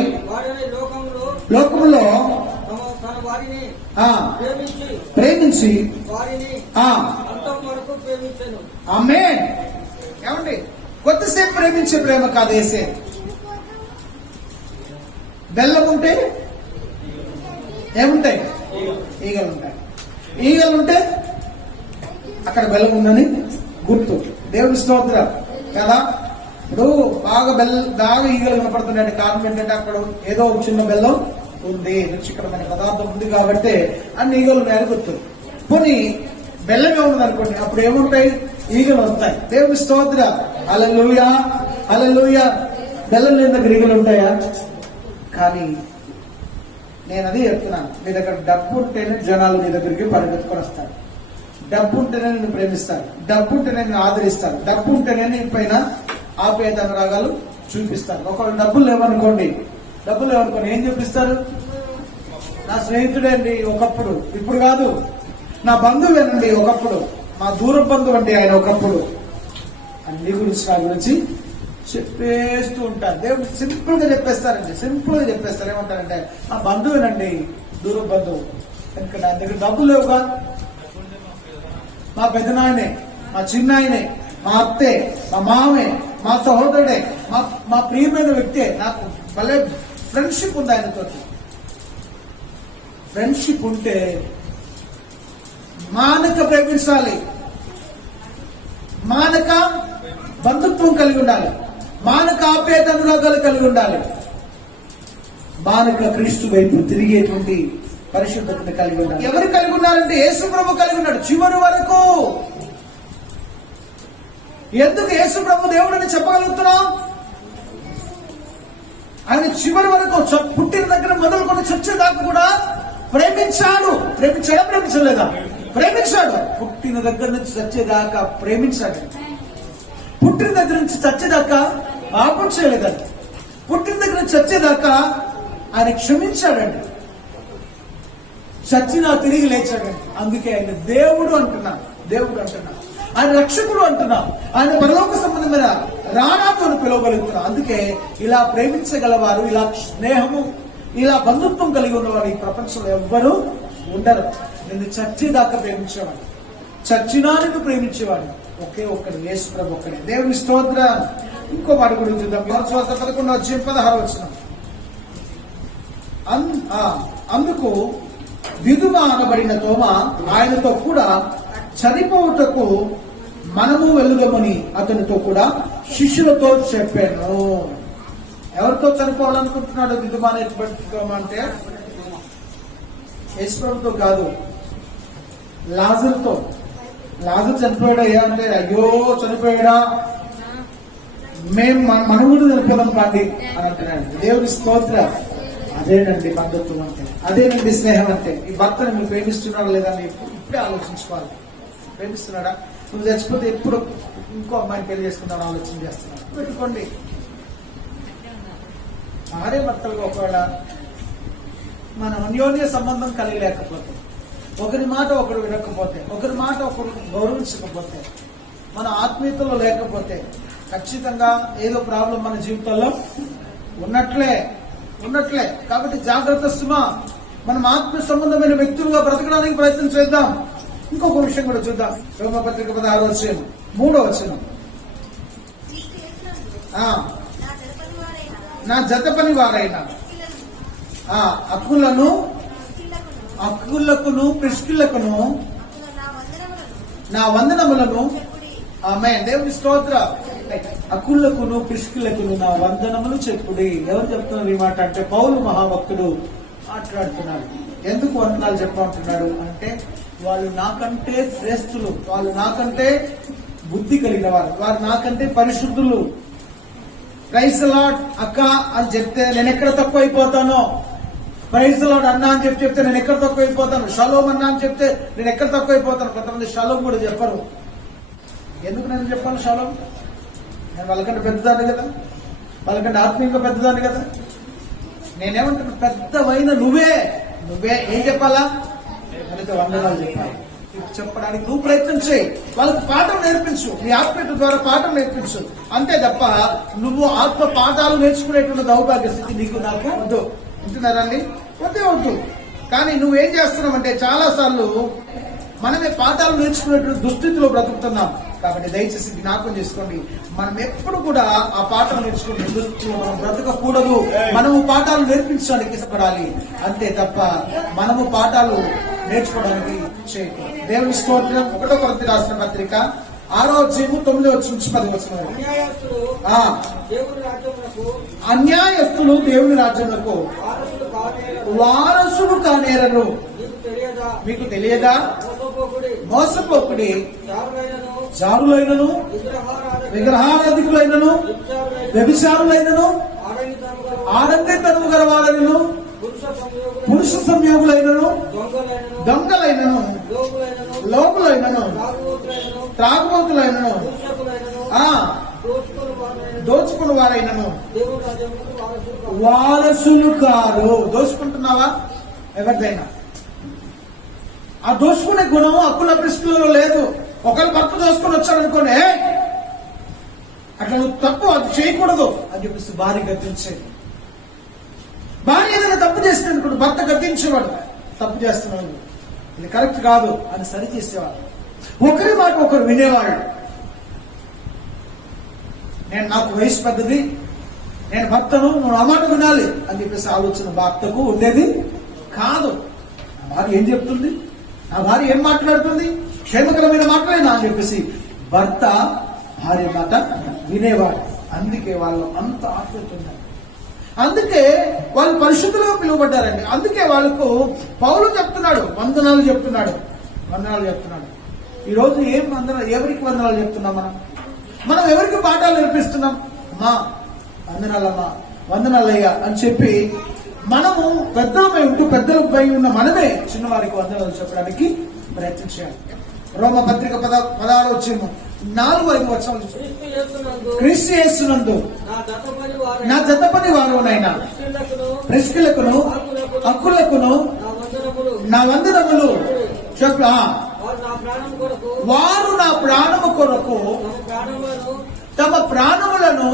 లోకములో ప్రేమించి ఆమేన్. ఏమండి, కొద్దిసేపు ప్రేమించే ప్రేమ కాదు వేసే. బెల్లం ఉంటే ఏముంటాయి? ఈగలు ఉంటే అక్కడ బెల్లం ఉందని గుర్తు. దేవుని స్తోత్రం కదా. ఇప్పుడు బాగా ఈగలు కనపడుతున్నాయి. కారణం ఏంటంటే అక్కడ ఏదో ఒక చిన్న బెల్లం ఉంది, రుచికరమైన పదార్థం ఉంది కాబట్టి అన్ని ఈగలు ఉన్నాయని గుర్తు. పోనీ బెల్లమే ఉన్నది అనుకోండి, అప్పుడు ఏముంటాయి? ఈగలు వస్తాయి. దేవుని స్తోత్రం. హల్లెలూయా, హల్లెలూయా. బెల్లం లేని దగ్గర ఈగలు ఉంటాయా? కానీ నేను అదే చెప్తున్నాను, మీ దగ్గర డబ్బు ఉంటేనే జనాలు మీ దగ్గరికి పరిగెత్తుకొని వస్తారు. డబ్బు ఉంటేనే నిన్ను ప్రేమిస్తారు, డబ్బు ఉంటేనే నిన్ను ఆదరిస్తారు, డబ్బు ఉంటేనే నీ పైన ఆప్యాయత అనురాగాలు చూపిస్తారు. ఒకవేళ డబ్బులు లేవనుకోండి ఏం చూపిస్తారు? నా స్నేహితుడే అండి ఒకప్పుడు, ఇప్పుడు కాదు. నా బంధువేనండి ఒకప్పుడు, మా దూర బంధువు అండి ఆయన ఒకప్పుడు అన్ని గురించి నా గురించి చెప్పేస్తూ ఉంటారు. దేవుడు సింపుల్ గా చెప్పేస్తారండి, సింపుల్ గా చెప్పేస్తారు. ఏమంటారంటే మా బంధువేనండి, దూర బంధువు. ఎందుకంటే ఆయన దగ్గర డబ్బులు లేవుగా. మా పెద్దనాయనే, మా చిన్నాయనే, మా అత్తే, మా మామే, మా సహోదరుడే, మా ప్రియమైన వ్యక్తే. నాకు భలే ఫ్రెండ్షిప్ ఉంది ఆయనతో. ఫ్రెండ్షిప్ ఉంటే మానక ప్రేమించాలి, మానక బంధుత్వం కలిగి ఉండాలి, మానక ఆప్యాయత అనురాగాలు కలిగి ఉండాలి, మానక క్రీస్తు వైపు తిరిగేటువంటి పరిశుద్ధతను కలిగి ఉండాలి. ఎవరు కలిగి ఉన్నారంటే యేసు ప్రభు కలిగి ఉన్నాడు చివరి వరకు. ఎందుకు యేసు ప్రభు దేవుడని చెప్పగలుగుతున్నాం? ఆయన చివరి వరకు పుట్టిన దగ్గర మొదలుకొని చచ్చేదాకా కూడా ప్రేమించాడు. ప్రేమించలేదా? ప్రేమించాడు. పుట్టిన దగ్గర నుంచి చచ్చేదాకా ప్రేమించాడు. పుట్టిన దగ్గర నుంచి చచ్చేదాకా పాపం చేయలేదండి. పుట్టిన దగ్గర నుంచి చచ్చేదాకా ఆయన క్షమించాడండి. చచ్చినా తిరిగి లేచాడండి. అందుకే ఆయన దేవుడు అంటున్నా, దేవుడు అంటున్నా, ఆయన రక్షకుడు అంటున్నా, ఆయన పరలోక సంబంధమైన రానాతో పిలవగలుగుతున్నా. అందుకే ఇలా ప్రేమించగలవారు, ఇలా స్నేహము, ఇలా బంధుత్వం కలిగి ఉన్నవారు ఈ ప్రపంచంలో ఎవ్వరూ ఉండరు. నిన్ను చచ్చేదాకా ప్రేమించేవాడు, చచ్చినా నిన్ను ప్రేమించేవాడు ఒకే ఒక్కడు, యేసు ప్రభు ఒక్కడే. దేవుని స్తోత్రం. ఇంకో మాట గురించి చూద్దాం. 11:16 అందుకు విధుగా అనబడిన తోమ ఆయనతో కూడా చనిపోవుటకు మనము వెలుగమని అతనితో కూడా శిష్యులతో చెప్పాను. ఎవరితో చనిపోవాలనుకుంటున్నాడు విధుమా తోమ అంటే? యేసు ప్రభుతో కాదు, లాజరుతో. లాజరు చనిపోయాడా? ఏమంటే అయ్యో చనిపోయాడా, మనం కూడా చనిపోదాం పండి అని అంటున్నాడు. దేవుని స్తోత్రం. అదేనండి బంధుత్వం అంటే, అదేనండి స్నేహం అంటే. ఈ భర్తను మీరు ప్రేమిస్తున్నాడా లేదా అని ఇప్పుడే ఆలోచించుకోవాలి. ప్రేమిస్తున్నాడా? నువ్వు చచ్చిపోతే ఎప్పుడు ఇంకో అమ్మాయిని పెళ్లి చేసుకున్నాడు ఆలోచన చేస్తున్నాడు. పెట్టుకోండి. భార్య భర్తలుగా ఒకవేళ మన అన్యోన్య సంబంధం కలిగి లేకపోతే, ఒకరి మాట ఒకరు వినకపోతే, ఒకరి మాట ఒకరు గౌరవించకపోతే, మన ఆత్మీయతలో లేకపోతే ఖచ్చితంగా ఏదో ప్రాబ్లం మన జీవితంలో ఉన్నట్లే. కాబట్టి జాగ్రత్త సుమా. మనం ఆత్మ సంబంధమైన వ్యక్తులుగా బ్రతకడానికి ప్రయత్నం చేద్దాం. ఇంకొక విషయం కూడా చూద్దాం. రోమపత్రిక 16:3 నా జత పని వారైన అక్కులకును ప్రిస్కిల్లకును నా వందనములను ఆమేన్. దేవుని స్తోత్రం. అక్కులకును ప్రిస్కిల్లకును నా వందనములు చెప్పుడి. ఎవరు చెప్తున్నారు ఈ మాట అంటే పౌలు మహాభక్తుడు మాట్లాడుతున్నాడు. ఎందుకు వందనాలు చెప్పమంటున్నాడు అంటే వాళ్ళు నాకంటే శ్రేష్ఠులు, వాళ్ళు నాకంటే బుద్ధి కలిగిన వారు నాకంటే పరిశుద్ధులు. ప్రైజ్ లార్డ్ అక్క అని చెప్తే నేను ఎక్కడ తక్కువ అయిపోతానో, ప్రైజ్ లార్డ్ అన్నా అని చెప్తే నేను ఎక్కడ తక్కువ అయిపోతాను, షలోమ్ అన్నా అని చెప్తే నేను ఎక్కడ తక్కువ అయిపోతాను. కొంతమంది షలోమ్ కూడా చెప్పరు. ఎందుకు నేను చెప్పాను షలోమ్? నేను వాళ్ళకంటే పెద్దదాన్ని కదా, వాళ్ళకంటే ఆత్మీయంగా పెద్దదాన్ని కదా. నేనేమంటున్నా, పెద్దవైన నువ్వే ఏం చెప్పాలా? వాళ్ళకి వందనాలు చెప్పాలి. చెప్పడానికి నువ్వు ప్రయత్నం చేయి. వాళ్ళకి పాఠం నేర్పించు, నీ ఆత్మీయత ద్వారా పాఠం నేర్పించు. అంతే తప్ప నువ్వు ఆత్మ పాఠాలు నేర్చుకునేటువంటి దౌర్భాగ్య స్థితి నీకు నాకు వద్దు. వింటున్నారండి? వద్దు. కానీ నువ్వేం చేస్తున్నావంటే చాలా సార్లు మనమే పాఠాలు నేర్చుకునేటువంటి దుస్థితిలో బ్రతుకుతున్నాం. కాబట్టి దయచేసి జ్ఞాపకం చేసుకోండి, మనం ఎప్పుడు కూడా ఆ పాఠాలు నేర్చుకునే దుస్థితిలో మనం బ్రతకకూడదు. మనము పాఠాలు నేర్పించడానికి ఇష్టపడాలి. అంతే తప్ప మనము పాఠాలు నేర్చుకోవడానికి చేయకూడదు. దేవుని స్తోత్రం. 1 కొరింథీ రాసిన పత్రిక 6:9-10 అన్యాయస్తులు దేవుని రాజ్యములకు వారసులు కానేరరు. మీకు తెలియదా? మోసపోకుడి, జారులైనను, విగ్రహారాధికులైనను, వ్యభిచారులైనను, ఆడంగితనము గలవారైనను, పురుష సంయోగులైనను, దొంగలైనను, లోకులైనను, త్రాగుబోతులైనను, దోచుకుని వారైనను వారసులు కారు. దోచుకుంటున్నావా? ఎవరిదైనా ఆ దోచుకునే గుణం అప్పుల ప్రశ్నలలో లేదు. ఒకళ్ళు భర్త దోసుకొని వచ్చారనుకోండి, "ఏయ్, అట్లా నువ్వు తప్పు, అది చేయకూడదు" అని చెప్పేసి భార్య గద్దించేది. భార్య ఏదైనా తప్పు చేస్తే అనుకోండి, భర్త గద్దించేవాడు, "తప్పు చేస్తున్నాడు, ఇది కరెక్ట్ కాదు" అని సరి చేసేవాడు. ఒకరి మాట ఒకరు వినేవాళ్ళు. నాకు వయసు పెద్దది, నేను భర్తను, నువ్వు ఆ మాట వినాలి అని చెప్పేసి ఆలోచన భర్తకు ఉండేది కాదు. నా భార్య ఏం చెప్తుంది, నా భార్య ఏం మాట్లాడుతుంది, క్షేమకరమైన మాటలేనా అని చెప్పేసి భర్త భార్య మాట వినేవాడు. అందుకే వాళ్ళు అంత ఆత్మీయత ఉన్నారు. అందుకే వాళ్ళు పరిశుద్ధులుగా పిలువబడ్డారండి. అందుకే వాళ్ళకు పౌలు చెప్తున్నాడు, వందనాలు చెప్తున్నాడు. ఈరోజు ఏం వందనాలు, ఎవరికి వందనాలు చెప్తున్నాం? మనం ఎవరికి పాఠాలు నేర్పిస్తున్నాం? అమ్మా వందనాలమ్మా, వందనాలయ్యా అని చెప్పి మనము పెద్దలపై ఉంటూ పెద్దలపై ఉన్న మనమే చిన్నవారికి వందనాలు చెప్పడానికి ప్రయత్నం చేయాలి. రోమపత్రిక 16-4 వచనాలు, క్రీస్తు యేసునందు నా జతపని వారునైనా ప్రిస్కిలకును అక్కులకును నా వందనములు చెప్పు. వారు నా ప్రాణము కొరకు తమ ప్రాణములను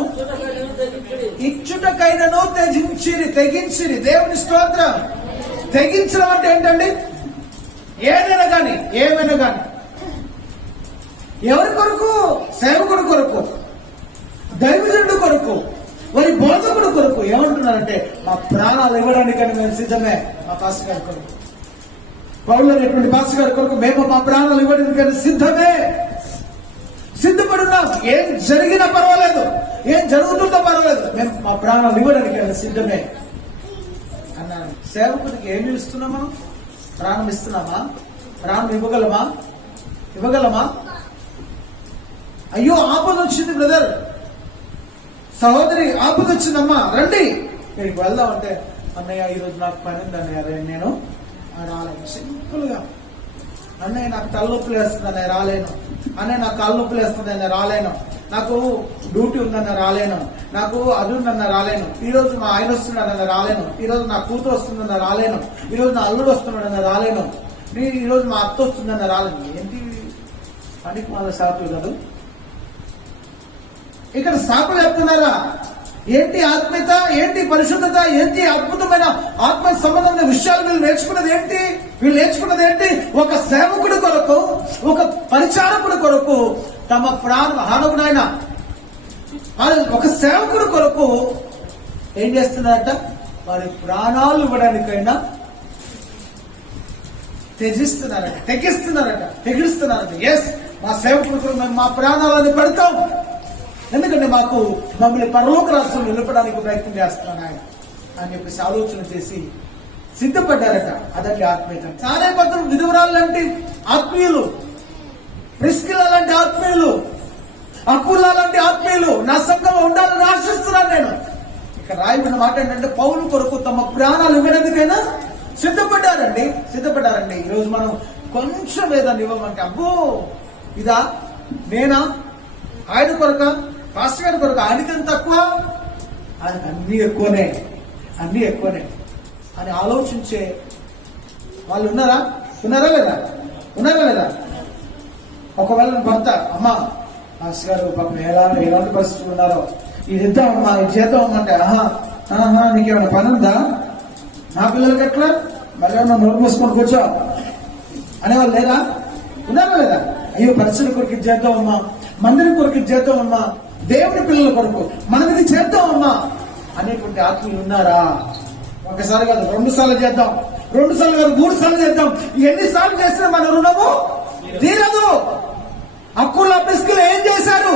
ఇచ్చుటకైనను తెగించిరి. దేవుని స్తోత్రం. తెగించడం అంటే ఏంటండి? ఏమైనా కానీ ఎవరి కొరకు? సేవకుడు కొరకు, దైవజనుడు కొరకు, వారి బోధకుడు కొరకు. ఏమంటున్నారంటే మా ప్రాణాలు ఇవ్వడానికని మేము సిద్ధమే. మా పాస్టర్ గారి కొరకు, పౌలు అనేటువంటి పాస్టర్ గారి కొరకు మేము మా ప్రాణాలు ఇవ్వడానికని సిద్ధపడున్నాం. ఏం జరిగినా పర్వాలేదు, ఏం జరుగుతుందో పర్వాలేదు, మేము మా ప్రాణాలు ఇవ్వడానికి సిద్ధమే అన్నాను. సేవకుడికి ఏమి ఇస్తున్నాం? మనం ప్రాణం ఇస్తున్నామా? ప్రాణం ఇవ్వగలమా? అయ్యో ఆపద వచ్చింది బ్రదర్, సహోదరి ఆపద వచ్చిందమ్మా, రండి ఇక్కడికి వెళ్దాం అంటే, అన్నయ్య ఈరోజు నాకు పని ఉంది అన్నయ్య, నేను రాలేను. సింపుల్ గా, అన్నయ్య నాకు తలనొప్పులు వేస్తుంది అన్నయ్య రాలేను, అన్నయ్య నాకు కాళ్ళ నొప్పులు వేస్తుంది అన్న రాలేను, నాకు డ్యూటీ ఉందన్న రాలేను, నాకు అది ఉందన్న రాలేను, ఈరోజు మా ఆయన వస్తున్నాడన్న రాలేను, ఈరోజు నా కూతురు వస్తుందన్న రాలేను, ఈరోజు నా అల్లుడు వస్తున్నాడన్న రాలేను, ఈరోజు మా అత్త వస్తుందన్న రాలేను. ఏంటి పనికి మన సాకులు కాదు, ఇక్కడ సాకులు చెప్తున్నారా? ఏంటి ఆత్మీయత, ఏంటి పరిశుద్ధత, ఏంటి అద్భుతమైన ఆత్మ సంబంధమైన విషయాలు వీళ్ళు నేర్చుకున్నది ఏంటి? ఒక సేవకుడి కొరకు, ఒక పరిచారకుడి కొరకు తమ హానకుడైన ఒక సేవకుడి కొరకు ఏం చేస్తున్నారట? వారి ప్రాణాలు ఇవ్వడానికైనా తెగిస్తున్నారట. ఎస్, మా సేవకుడి కొరకు మేము మా ప్రాణాలను పెడతాం, ఎందుకంటే మమ్మల్ని పరలోక రాష్ట్రం నిలపడానికి ప్రయత్నం చేస్తున్నాను ఆయన అని చెప్పేసి ఆలోచన చేసి సిద్ధపడ్డారట. అదండి ఆత్మీయత. సారేపత్రం విధువరాలు లాంటి ఆత్మీయులు, ప్రిస్కిల లాంటి ఆత్మీయులు, అక్కుల లాంటి ఆత్మీయులు నా సంఘంలో ఉండాలని ఆశిస్తున్నాను నేను. ఇక్కడ రాయబడిన మాట ఏంటంటే పౌలు కొరకు తమ ప్రాణాలు ఇవ్వడానికైనా సిద్ధపడ్డారండి. ఈరోజు మనం కొంచెం ఏదైనా ఇవ్వమంటే, అబ్బో ఇదా, నేనా, ఆయన కొరక, పాస్టర్ గారి కొరకు, ఆయనకని తక్కువ, ఆయనకు అన్ని ఎక్కువనే అని ఆలోచించే వాళ్ళు ఉన్నారా లేదా? ఒకవేళ భర్త, అమ్మా పాస్టర్ గారు పాపం ఎలాంటి పరిస్థితులు ఉన్నారో, ఇది ఇద్దామమ్మా, ఇది చేద్దామమ్మంటే, నీకేమైనా పని ఉందా, నా పిల్లలకి ఎట్లా, మళ్ళీ ఏమన్నా నోరు మూసుకొని కూర్చో అనేవాళ్ళు ఉన్నారా లేదా? అయ్యో పరిస్థితుల కొరకు ఇది చేద్దామమ్మా, మందిరం కొరకు ఇది చేద్దామమ్మా, దేవుని పిల్లల కొరకు మనం ఇది చేద్దామమ్మా అనేటువంటి ఆత్మీయులు ఉన్నారా? ఒకసారి కాదు, 2 సార్లు చేద్దాం, 2 సార్లు కాదు, 3 సార్లు చేద్దాం. ఎన్నిసార్లు చేసినా మన రుణము తీరదు. అక్కుల పిస్కులు ఏం చేశారు?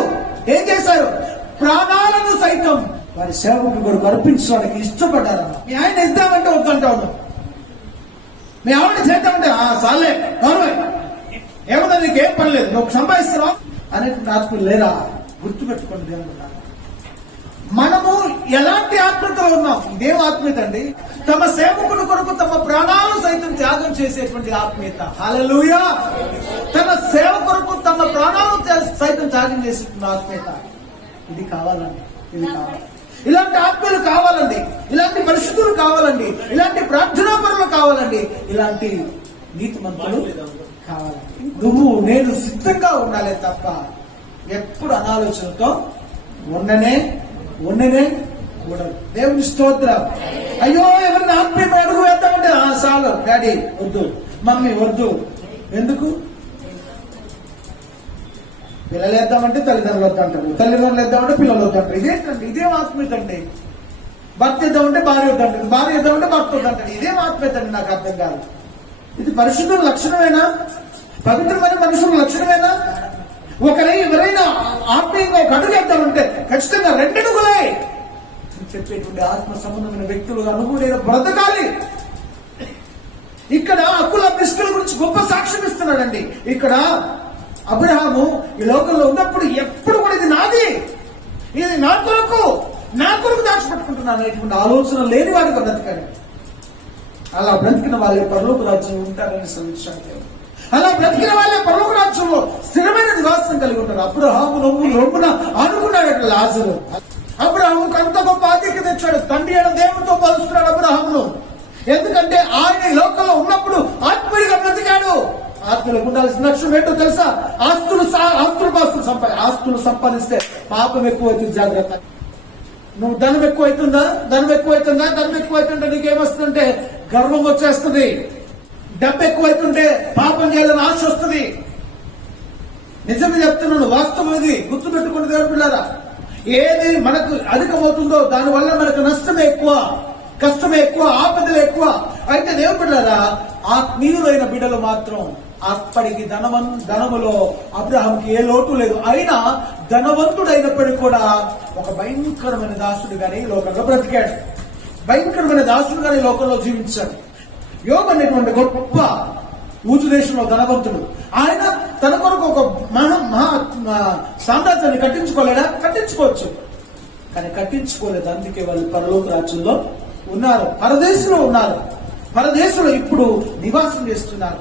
ప్రాణాలను సైతం వారి సేవకుడు కొరకు అర్పించడానికి ఇష్టపడ్డారన్న. మీ ఆయన ఇద్దామంటే వద్దంటావు, మీ ఆవిడ చేద్దామంటే సాలే గౌరవ, ఏమన్నా నీకేం పని లేదు, నువ్వు సంపాదిస్తున్నావు అనేటువంటి ఆత్మీయులు లేరా? గుర్తుపెట్టుకోండి దేవుడు. మనము ఎలాంటి ఆత్మీయతలో ఉన్నాం? ఇదేం ఆత్మీయత అండి? తమ సేవకుని కొరకు తమ ప్రాణాలు సైతం త్యాగం చేసేటువంటి ఆత్మీయత. హల్లెలూయా! తన సేవ కొరకు తమ ప్రాణాలు సైతం త్యాగం చేసేటువంటి ఆత్మీయత. ఇది కావాలండి. ఇలాంటి ఆత్మీయులు కావాలండి, ఇలాంటి పరిశుద్ధులు కావాలండి, ఇలాంటి ప్రార్థనాపరులు కావాలండి, ఇలాంటి నీతిమంతులు కావాలి. నువ్వు నేను సిద్ధంగా ఉండాలి తప్ప ఎప్పుడు అనాలోచనతో ఉండనే కూడదు. దేవుని స్తోత్రం. అయ్యో ఎవరిని ఆత్మీయ అడుగు వేద్దామంటే చాలు డాడీ వద్దు, మమ్మీ వద్దు. ఎందుకు? పిల్లలు వేద్దామంటే తల్లిదండ్రులు వద్దంటారు, తల్లిదండ్రులు వేద్దామంటే పిల్లలు వద్దంటారు. ఇదేంటండి? ఇదేం ఆత్మీయత అండి? భర్త వేద్దామంటే భార్య వద్దంటారు, భార్య వేద్దామంటే భర్త వద్దంటారు. ఇదేం ఆత్మీయత అండి? నాకు అర్థం కాదు. ఇది పరిశుద్ధుల లక్షణమేనా? పవిత్రమైన మనుషుల లక్షణమేనా? ఎవరైనా ఆత్మీయంగా ఒక అడుగు వేద్దామంటే ఖచ్చితంగా 2 అడుగులే చెప్పేటువంటి ఆత్మ సంబంధమైన వ్యక్తులుగా నువ్వు నేను బ్రతకాలి. ఇక్కడ అకుల ప్రిస్కుల గురించి గొప్ప సాక్ష్యం ఇస్తున్నాడండి. ఇక్కడ అబ్రహాము ఈ లోకంలో ఉన్నప్పుడు ఎప్పుడు కూడా ఇది నాది, ఇది నా కొరకు దాచిపెట్టుకుంటున్నాను అనేటువంటి ఆలోచన లేని వాడిగా బ్రతకాడు. అలా బ్రతికిన వాళ్ళే పరలోక రాజ్యంలో ఉంటారని సంవత్సరాలు. అలా బ్రతికిన వాళ్ళే పరలోక రాజ్యంలో స్థిరమైన నివాసం కలిగి ఉంటారు. అబ్రహాము రొమ్మున అనుకున్నాడు లాజరు. అబ్రహాముకు అంత గొప్ప ఆధిక్యత తెచ్చాడు. తండ్రి అయిన దేవునితో పోలుస్తున్నాడు అబ్రహామును. ఎందుకంటే ఆయన ఈ లోకంలో ఉన్నప్పుడు ఆత్మీయుడిగా బ్రతికాడు. ఆత్మీయులకు ఉండాల్సిన లక్ష్యం ఏంటో తెలుసా? ఆస్తులు సంపాదిస్తే పాపం ఎక్కువైతుంది. జాగ్రత్త. నువ్వు ధనం ఎక్కువైతుంటే నీకేమొస్తుందంటే గర్వం వచ్చేస్తుంది. డబ్బు ఎక్కువైతుంటే పాపం చేయాలని ఆశ వస్తుంది. నిజమే చెప్తున్నాను, వాస్తవం ఇది. గుర్తుపెట్టుకుని దేవుడు పిల్లారా, ఏది మనకు అధికమవుతుందో దానివల్ల మనకు నష్టమే ఎక్కువ, కష్టమే ఎక్కువ, ఆపదలు ఎక్కువ. అయితే దేవుడు పిల్లారా, ఆత్మీయులైన బిడ్డలు మాత్రం అప్పటికి ధనములో అబ్రహాంకి ఏ లోటు లేదు. అయినా ధనవంతుడైనప్పటికీ కూడా ఒక భయంకరమైన దాసుడిగానే ఈ లోకంలో బ్రతికాడు. భయంకరమైన దాసుడుగానే ఈ లోకంలో జీవించాడు. యోబు అనేటువంటి గొప్ప ఊజు దేశంలో ధనవంతుడు. ఆయన తన కొరకు ఒక మహా సామ్రాజ్యాన్ని కట్టించుకోలేడా? కట్టించుకోవచ్చు, కానీ కట్టించుకోలేదు. అందుకే వాళ్ళు పరలోక రాజ్యంలో ఉన్నారు, పరదేశంలో ఉన్నారు. పరదేశంలో ఇప్పుడు నివాసం చేస్తున్నారు.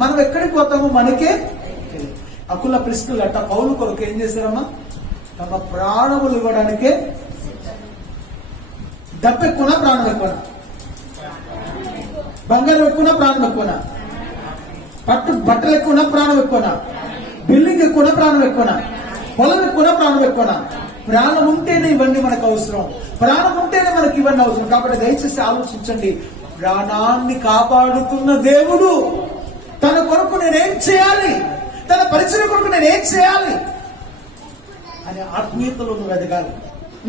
మనం ఎక్కడికి పోతామో మనకే. అకుల ప్రిస్కులు అట్ట పౌలు కొరకు ఏం చేశారమ్మా? తమ ప్రాణములు ఇవ్వడానికే. డబ్బు ఎక్కువనా ప్రాణం ఎక్కువనా? బంగారం ఎక్కువనా ప్రాణం ఎక్కువనా? బట్టలు ఎక్కువనా ప్రాణం ఎక్కువనా? బిల్డింగ్ ఎక్కువనా ప్రాణం ఎక్కువనా? పొలం ఎక్కువనా ప్రాణం ఎక్కువనా? ప్రాణం ఉంటేనే ఇవన్నీ మనకు అవసరం. ప్రాణం ఉంటేనే మనకి ఇవన్నీ అవసరం. కాబట్టి దయచేసి ఆలోచించండి. ప్రాణాన్ని కాపాడుతున్న దేవుడు తన కొరకు నేనేం చేయాలి, తన పరిచయం కొరకు నేనేం చేయాలి అనే ఆత్మీయతలో నువ్వు ఎదగాలి.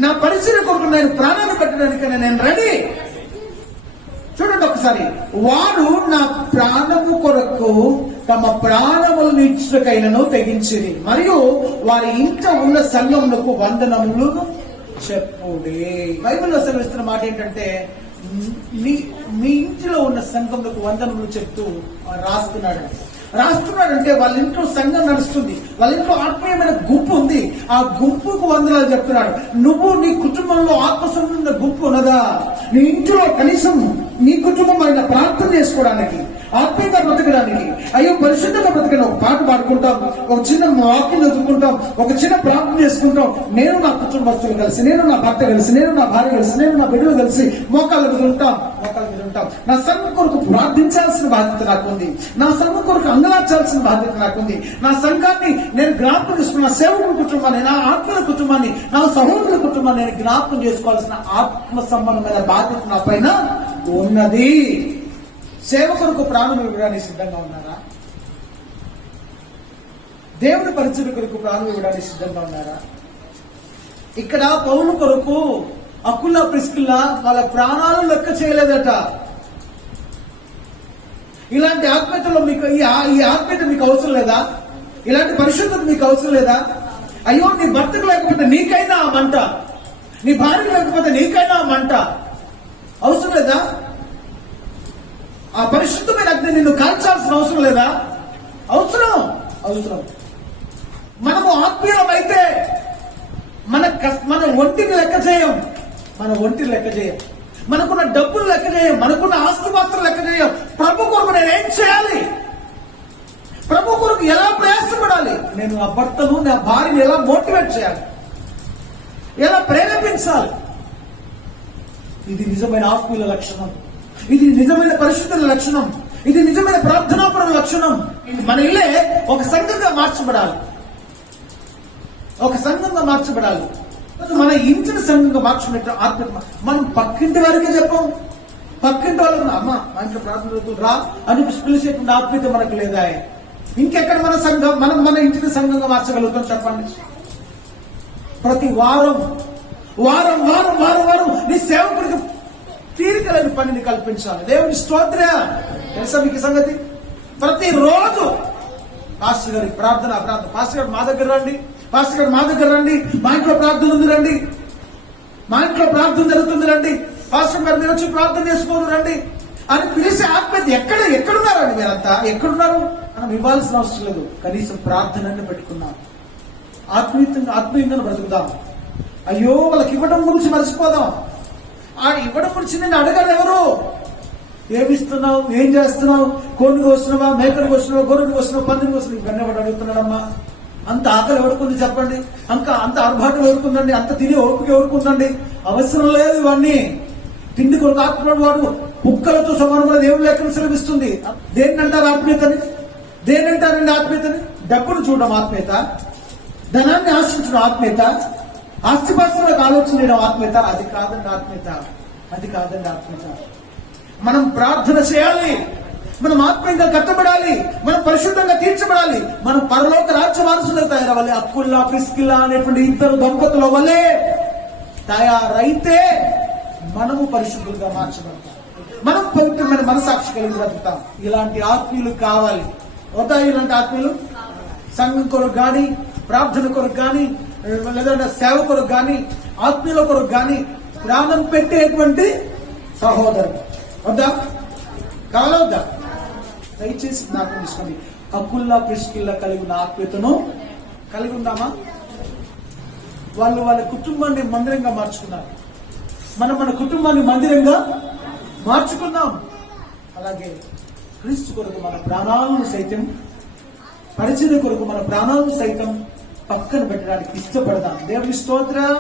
నా పరిచయం కొరకు నేను ప్రాణాన్ని పెట్టడానికి నేను రెడీ. చూడండి ఒకసారి, వారు నా ప్రాణము కొరకు తమ ప్రాణములను ఇచ్చుటకైనను తెగించిరి, మరియు వారి ఇంట ఉన్న సంఘమునకు వందనములు చెప్పుడే. బైబిల్లో సెలవిస్తున్న మాట ఏంటంటే, మీ ఇంటిలో ఉన్న సంఘములకు వందనములు చెప్తూ రాస్తున్నాడంటే వాళ్ళ ఇంట్లో సంఘం నడుస్తుంది, వాళ్ళ ఇంట్లో ఆత్మీయమైన గుంపు ఉంది. ఆ గుంపుకు వందనాలు చెప్తున్నాడు. నువ్వు నీ కుటుంబంలో ఆత్మసంబంధ గుంపు ఉన్నదా? నీ ఇంట్లో కనీసం నీ కుటుంబం అయిన ప్రార్థన చేసుకోవడానికి, ఆత్మీయంగా బ్రతకడానికి, అయ్యో పరిశుద్ధంగా బ్రతకడం, ఒక పాట పాడుకుంటాం, ఒక చిన్న వాక్యం చదువుకుంటాం, ఒక చిన్న ప్రార్థన చేసుకుంటాం. నేను నా కుటుంబస్తులు కలిసి, నేను నా భర్త కలిసి, నేను నా భార్య కలిసి, నేను నా బిడ్డలు కలిసి మోకాళ్ళ మీద ఉంటాం. నా సంఘం కొరకు ప్రార్థించాల్సిన బాధ్యత నాకుంది. నా సంఘం కొరకు అంగలార్చాల్సిన బాధ్యత నాకుంది. నా సంఘాన్ని నేను జ్ఞాపకం చేసుకున్న, నా సేవకుల కుటుంబాన్ని, నా ఆత్మల కుటుంబాన్ని, నా సహోదరుల కుటుంబాన్ని నేను జ్ఞాపకం చేసుకోవాల్సిన ఆత్మ సంబంధమైన బాధ్యత నా పైన ఉన్నది. సేవ కొరకు ప్రాణం ఇవ్వడానికి సిద్ధంగా ఉన్నారా? దేవుని పరిచయం కొరకు ప్రాణం ఇవ్వడానికి సిద్ధంగా ఉన్నారా? ఇక్కడ పౌలు కొరకు అకుల ప్రిస్కిల్లా వాళ్ళ ప్రాణాలు లెక్క చేయలేదట. ఇలాంటి ఆత్మీయతలో మీకు ఈ ఆత్మీయత మీకు అవసరం లేదా? ఇలాంటి పరిశుద్ధత మీకు అవసరం లేదా? అయ్యో నీ భర్తకు లేకపోతే నీకైనా ఆ మంట, నీ భార్యకు లేకపోతే నీకైనా ఆ మంట అవసరం లేదా? ఆ పరిశుద్ధమైన అగ్ని నిన్ను కాల్చాల్సిన అవసరం లేదా? అవసరం. మనము ఆత్మీయులం అయితే మన ఒంటిని లెక్క చేయం, మనకున్న డబ్బులు లెక్క చేయం, మనకున్న ఆస్తిపాస్తులు లెక్క చేయం. ప్రభు కొరకు నేనేం చేయాలి, ప్రభు కొరకు ఎలా ప్రయాసపడాలి, నేను నా భర్తను, నా భార్యను ఎలా మోటివేట్ చేయాలి, ఎలా ప్రేరేపించాలి. ఇది నిజమైన ఆత్మీయుల లక్షణం, ఇది నిజమైన పరిశుద్ధుల లక్షణం, ఇది నిజమైన ప్రార్థనాపరుల లక్షణం. మన ఇల్లే ఒక సంఘంగా మార్చబడాలి. ఒక సంఘంగా మార్చబడాలి. మన ఇంటిని సంఘంగా మార్చుకున్నట్టు ఆత్మ మనం పక్కింటి వారికి చెప్పం. పక్కింటి వాళ్ళకు అమ్మ మా ఇంట్లో ప్రార్థన రా అని పిలిచేటువంటి ఆత్మీయత మనకు లేదా? ఇంకెక్కడ మన సంఘం మన ఇంటిని సంఘంగా మార్చగలుగుతాం చెప్పండి? ప్రతి వారం వారం వారం వారం వారం నీ సేవకుడికి తీరికలేని పనిని కల్పించాలి. దేవుని స్తోత్ర. తెలుసా మీకు ఈ సంగతి? ప్రతిరోజు పాస్టర్ గారి ప్రార్థన పాస్టర్ గారు మా దగ్గర రండి, పాస్టర్ గారు మా దగ్గర రండి, మా ఇంట్లో ప్రార్థన ఉంది రండి, మా ఇంట్లో ప్రార్థన జరుగుతుంది రండి, పాస్టర్ గారు మీరు వచ్చి ప్రార్థన చేసుకోరు రండి అని పిలిచే ఆత్మీయత ఎక్కడున్నారండి? మీరంతా ఎక్కడున్నారు? మనం ఇవ్వాల్సిన అవసరం లేదు. కనీసం ప్రార్థనని పెట్టుకున్నాం. ఆత్మీయంగా బ్రతుకుదాం. అయ్యో వాళ్ళకి ఇవ్వడం గురించి మర్చిపోదాం. ఆ ఇవ్వడం గురించి నేను అడగాలి ఎవరు? ఏమిస్తున్నావు, ఏం చేస్తున్నావు, కోడికి వస్తున్నావా, మేకడికి వస్తున్నావా, గొర్రెకి వస్తున్నావు, పందిరికి వస్తున్నావు, ఇవన్నీ ఎవరు అడుగుతున్నాడమ్మా? అంత ఆకలి ఎవరుకుంది చెప్పండి? అంత ఆర్భాటం ఎవరుకుందండి? అంత తిని ఓపిక ఎవరుకుందండి? అవసరం లేదు ఇవన్నీ. తిండి కొరకు ఆత్మడు వాడు కుక్కలతో సమానంగా దేవుడు లెక్కను శ్రమిస్తుంది. దేన్నంటారు ఆత్మీయతని? దేనంటారండి ఆత్మీయతని? డబ్బును చూడడం ఆత్మీయత? ధనాన్ని ఆశించడం ఆత్మీయత? ఆస్తిపాస్తులకు ఆలోచన చేయడం ఆత్మీయత? అది కాదండి ఆత్మీయత. అది కాదండి ఆత్మీయత. మనం ప్రార్థన చేయాలి. మనం ఆత్మీయంగా కట్టబడాలి. మనం పరిశుద్ధంగా తీర్చబడాలి. మనం పరలోక రాజ్య వారసులుగా తయారవ్వాలి. అక్కుల్లా ప్రిస్కిల్లా అనేటువంటి ఇద్దరు దంపతుల వల్లే తయారైతే మనము పరిశుద్ధులుగా మార్చబడతాం. మనం పవిత్రమైన మనసాక్షి కలిగి బ్రతుకుతాం. ఇలాంటి ఆత్మీయులు కావాలి. అవుతా ఇలాంటి ఆత్మీయులు? సంఘం కొరకు గాని, ప్రార్థన కొరకు గాని, లేదంటే సేవ కొరకు గాని, ఆత్మీయుల కొరకు గాని ప్రాణం పెట్టేటువంటి సహోదరుడు వద్దా? కావాలా వద్దా? దయచేసి జ్ఞాపకం తీసుకోండి. అకుల్లా ప్రిస్కిల్లా కలిగిన ఆత్మీయతను కలిగి ఉందామా? వాళ్ళ కుటుంబాన్ని మందిరంగా మార్చుకున్నారు. మనం మన కుటుంబాన్ని మందిరంగా మార్చుకున్నాం. అలాగే క్రీస్తు కొరకు మన ప్రాణాలను సైతం, పరిచయ కొరకు మన ప్రాణాలను సైతం పక్కన పెట్టడానికి ఇష్టపడదాం. దేవుని స్తోత్రం.